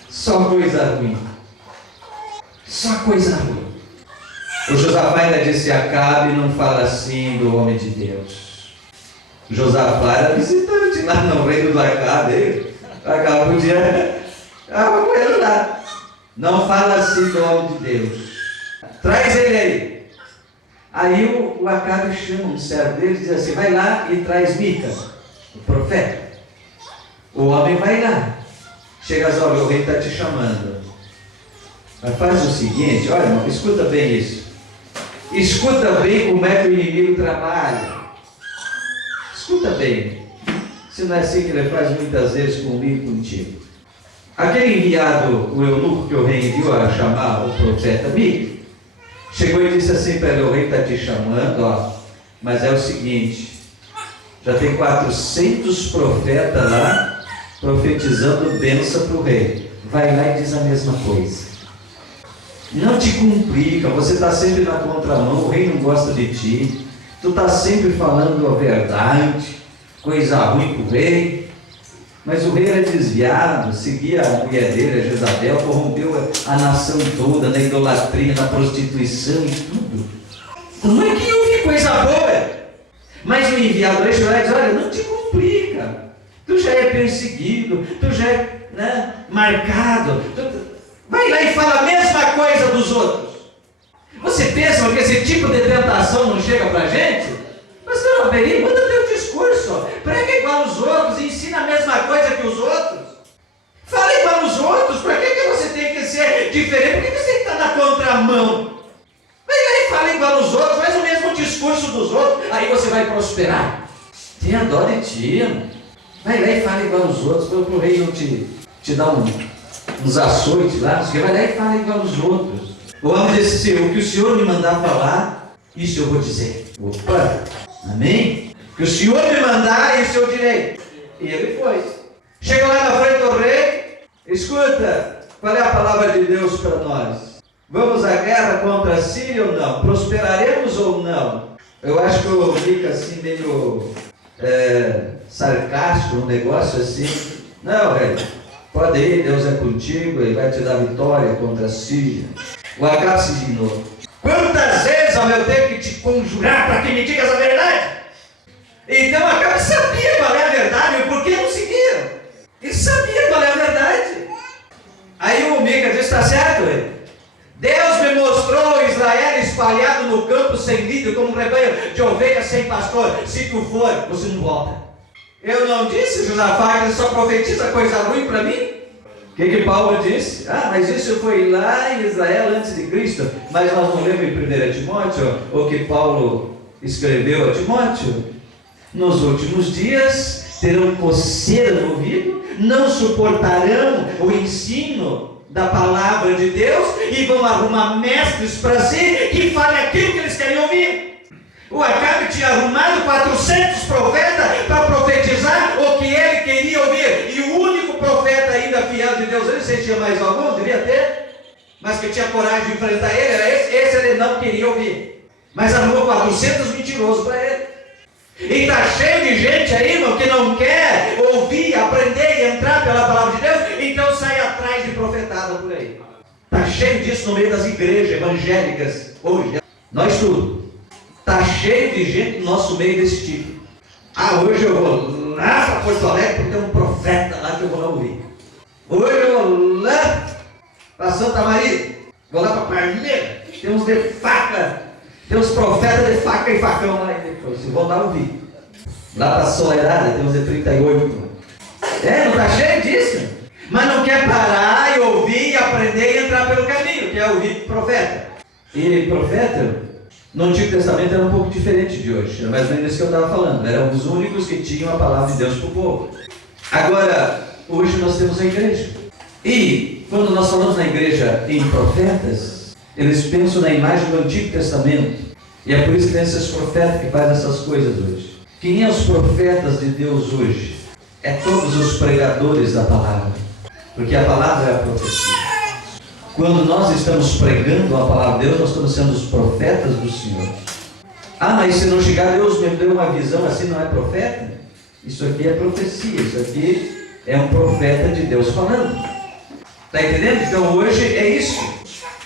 Só coisa ruim. Só coisa ruim. O Josafá ainda disse, Acabe, não fala assim do homem de Deus. Josafá era visitante lá no reino do Acabe. Acabe podia estava com ele lá. Não fala assim do homem de Deus. Traz ele aí. Aí o Acabe chama um servo dele e diz assim: vai lá e traz Mica, o profeta. O homem vai lá. Chega às horas, o rei está te chamando. Mas faz o seguinte, olha irmão, escuta bem isso. Escuta bem como é que o inimigo trabalha. Escuta bem. Se não é assim que ele faz muitas vezes comigo e contigo. Aquele enviado, o eunuco que o rei enviou a chamar o profeta Mica, chegou e disse assim para ele: o rei está te chamando, ó, mas é o seguinte, já tem 400 profetas lá profetizando bênção para o rei. Vai lá e diz a mesma coisa. Não te complica, você está sempre na contramão, o rei não gosta de ti, tu está sempre falando a verdade, coisa ruim para o rei. Mas o rei era desviado, seguia a mulher dele, a Jezabel, corrompeu a nação toda na idolatria, na prostituição e tudo. Não é que houve coisa boa. Mas o enviado aí chegou e disse: olha, não te complica, tu já é perseguido, tu já é marcado, vai lá e fala a mesma coisa dos outros. Você pensa que esse tipo de tentação não chega para a gente? Mas não, peraí, muda teu discurso, prega igual os outros, ensina a mesma coisa que os outros, fala igual os outros. Para que você tem que ser diferente? Por que você está na contramão? Vai lá e fala igual os outros, faz o mesmo discurso dos outros, aí você vai prosperar. Tenha dó de ti, vai lá e fala igual os outros, para o rei não te dar uns açoites lá, você vai lá e fala igual os outros. O homem disse assim: o que o Senhor me mandar falar, isso eu vou dizer. Opa! Amém? Que o Senhor me mandar, isso eu direi. E ele foi. Chega lá na frente do rei. Escuta, qual é a palavra de Deus para nós? Vamos à guerra contra a Síria ou não? Prosperaremos ou não? Eu acho que eu fico assim meio sarcástico, um negócio assim. Não, rei, pode ir, Deus é contigo, Ele vai te dar vitória contra a Síria. O Acabe se indignou. Quantas vezes eu tenho que te conjurar para que me digas a verdade? Então Acabe sabia qual é a verdade, e por que não seguiram? Ele sabia qual é a verdade. Aí o Mica disse: está certo, Deus me mostrou Israel espalhado no campo sem líder, como um rebanho de ovelhas sem pastor. Se tu for, você não volta. Eu não disse, Josafá, que ele só profetiza coisa ruim para mim? O que Paulo disse? Mas isso foi lá em Israel antes de Cristo. Mas nós não lemos em 1 Timóteo o que Paulo escreveu a Timóteo? Nos últimos dias terão coceira no ouvido, não suportarão o ensino da palavra de Deus e vão arrumar mestres para si que falem aquilo que eles querem ouvir. O Acabe tinha arrumado 400 profetas para profetizar o que ele queria ouvir, e o único profeta ainda fiel de Deus, ele sentia mais algum, devia ter, mas que tinha coragem de enfrentar ele, era esse ele não queria ouvir, mas arrumou 400 mentirosos para ele. E está cheio de gente aí, irmão, que não quer ouvir, aprender e entrar pela palavra de Deus, então sai atrás de profetada por aí. Está cheio disso no meio das igrejas evangélicas hoje, nós tudo. Está cheio de gente no nosso meio desse tipo. Hoje eu vou lá para Porto Alegre porque tem um profeta lá que eu vou lá ouvir. Hoje eu vou lá para Santa Maria, vou lá para Parmeira, tem uns de faca, tem uns profetas de faca e facão lá. Eu vou lá ouvir. Lá para Soledade, tem uns de 38. Não está cheio disso? Mas não quer parar e ouvir, e aprender e entrar pelo caminho, que é ouvir profeta. E profeta, no Antigo Testamento era um pouco diferente de hoje, era mais ou menos isso que eu estava falando, eram os únicos que tinham a palavra de Deus para o povo. Agora, hoje nós temos a igreja, e quando nós falamos na igreja em profetas, eles pensam na imagem do Antigo Testamento, e é por isso que tem esses profetas que fazem essas coisas hoje. Quem é os profetas de Deus hoje? É todos os pregadores da palavra, porque a palavra é a profecia. Quando nós estamos pregando a palavra de Deus, nós estamos sendo os profetas do Senhor. Mas se não chegar, Deus me deu uma visão assim, não é profeta? Isso aqui é profecia, isso aqui é um profeta de Deus falando. Está entendendo? Então hoje é isso.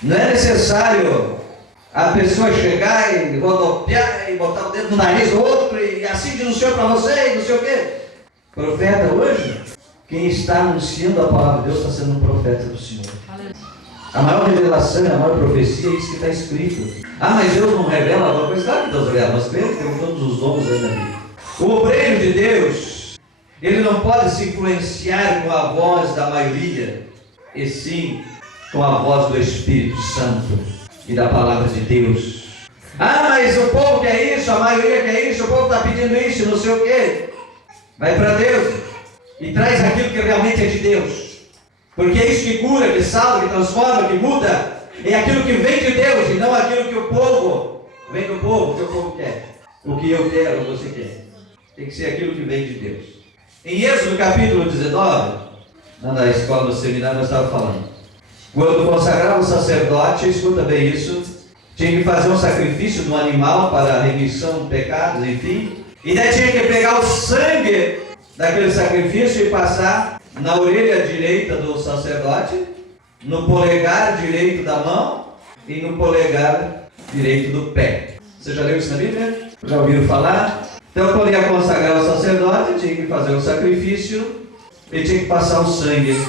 Não é necessário a pessoa chegar e rodopiar e botar o dedo no nariz do outro e assim diz o Senhor para você e não sei o quê. Profeta hoje, quem está anunciando a palavra de Deus está sendo um profeta do Senhor. A maior revelação, a maior profecia é isso que está escrito. Ah, mas Deus não revela alguma coisa? Claro que Deus revela. Nós cremos que temos todos os dons aí na Bíblia. O obreiro de Deus, ele não pode se influenciar com a voz da maioria, e sim com a voz do Espírito Santo e da palavra de Deus. Ah, mas o povo quer isso, a maioria quer isso, o povo está pedindo isso, não sei o quê. Vai para Deus e traz aquilo que realmente é de Deus. Porque é isso que cura, que salva, que transforma, que muda. É aquilo que vem de Deus e não aquilo que o povo vem do povo, o que o povo quer. O que eu quero, o que você quer. Tem que ser aquilo que vem de Deus. Em Êxodo capítulo 19, na escola do seminário nós estávamos falando. Quando consagrava o sacerdote, escuta bem isso, tinha que fazer um sacrifício de um animal para a remissão de pecados, enfim. E daí tinha que pegar o sangue daquele sacrifício e passar na orelha direita do sacerdote, no polegar direito da mão e no polegar direito do pé. Você já leu isso na Bíblia? Já ouviram falar? Então, quando ia consagrar o sacerdote, tinha que fazer o sacrifício e tinha que passar o sangue.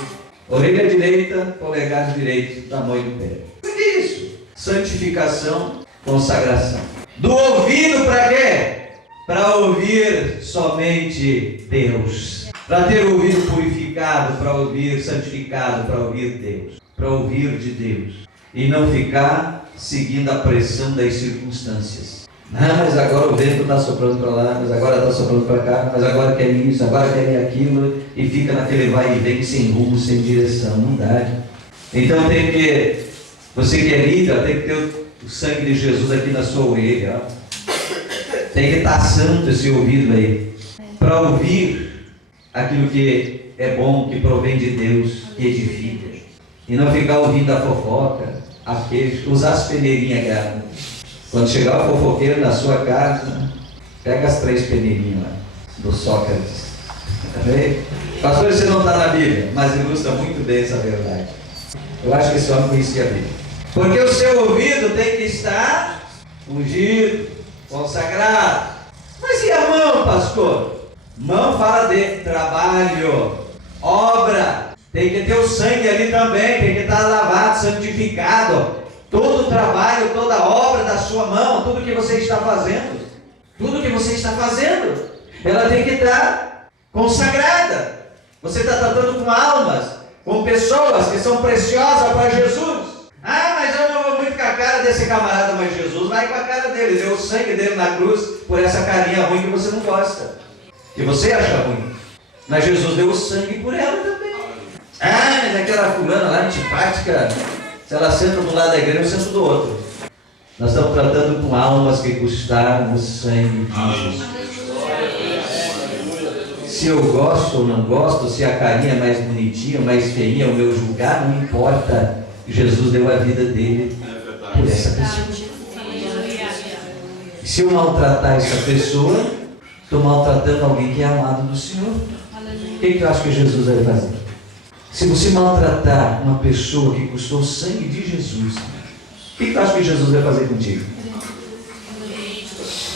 Orelha direita, polegar direito da mão e do pé. O que é isso? Santificação, consagração. Do ouvido para quê? Para ouvir somente Deus. Para ter o ouvido purificado, para ouvir santificado, para ouvir Deus. Para ouvir de Deus. E não ficar seguindo a pressão das circunstâncias. Ah, mas agora o vento está soprando para lá, mas agora está soprando para cá, mas agora quer isso, agora quer aquilo, e fica naquele vai e vem sem rumo, sem direção. Não dá. Então tem que, você que é líder, tem que ter o sangue de Jesus aqui na sua orelha. Ó. Tem que estar santo esse ouvido aí, para ouvir aquilo que é bom, que provém de Deus, que edifica. E não ficar ouvindo a fofoca, a queixa, usar as peneirinhas, cara. Quando chegar o fofoqueiro na sua casa, pega as 3 peneirinhas lá, do Sócrates. Tá bem? Pastor, você não está na Bíblia, mas ilustra muito bem essa verdade. Eu acho que esse homem conhecia a Bíblia. Porque o seu ouvido tem que estar ungido, consagrado. Mas e a mão, pastor? Mão fala de trabalho, obra. Tem que ter o sangue ali também, tem que estar lavado, santificado. Todo o trabalho, toda a obra da sua mão, tudo que você está fazendo, ela tem que estar consagrada. Você está tratando com almas, com pessoas que são preciosas para Jesus. Ah, mas eu não vou muito com a cara desse camarada, mas Jesus vai com a cara dele, deu o sangue dele na cruz por essa carinha ruim que você não gosta, que você acha ruim. Mas Jesus deu o sangue por ela também. Ah, mas aquela fulana lá antipática, se ela senta do lado da igreja, eu sento do outro. Nós estamos tratando com almas que custaram o sangue de Jesus. Se eu gosto ou não gosto, se a carinha é mais bonitinha, mais feinha, o meu julgar, não importa. Jesus deu a vida dele por essa pessoa. Se eu maltratar essa pessoa, estou maltratando alguém que é amado do Senhor. O que eu acho que Jesus vai fazer? Se você maltratar uma pessoa que custou o sangue de Jesus, o que tu acha que Jesus vai fazer contigo?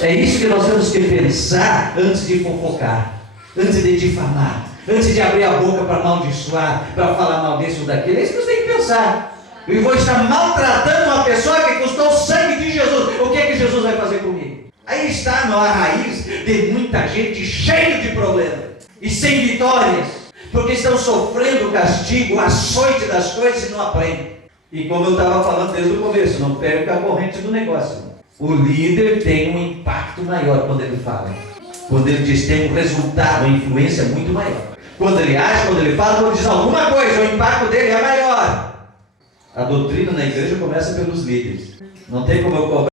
É isso que nós temos que pensar antes de fofocar, antes de difamar, antes de abrir a boca para amaldiçoar, para falar mal desse ou daquele. É isso que você tem que pensar. Eu vou estar maltratando uma pessoa que custou o sangue de Jesus. O que é que Jesus vai fazer comigo? Aí está a raiz de muita gente cheia de problemas e sem vitórias. Porque estão sofrendo o castigo, o açoite das coisas e não aprendem. E como eu estava falando desde o começo, não perca a corrente do negócio. O líder tem um impacto maior quando ele fala. Quando ele diz, tem um resultado, uma influência muito maior. Quando ele age, quando ele fala, quando ele diz alguma coisa, o impacto dele é maior. A doutrina na igreja começa pelos líderes. Não tem como eu cobrar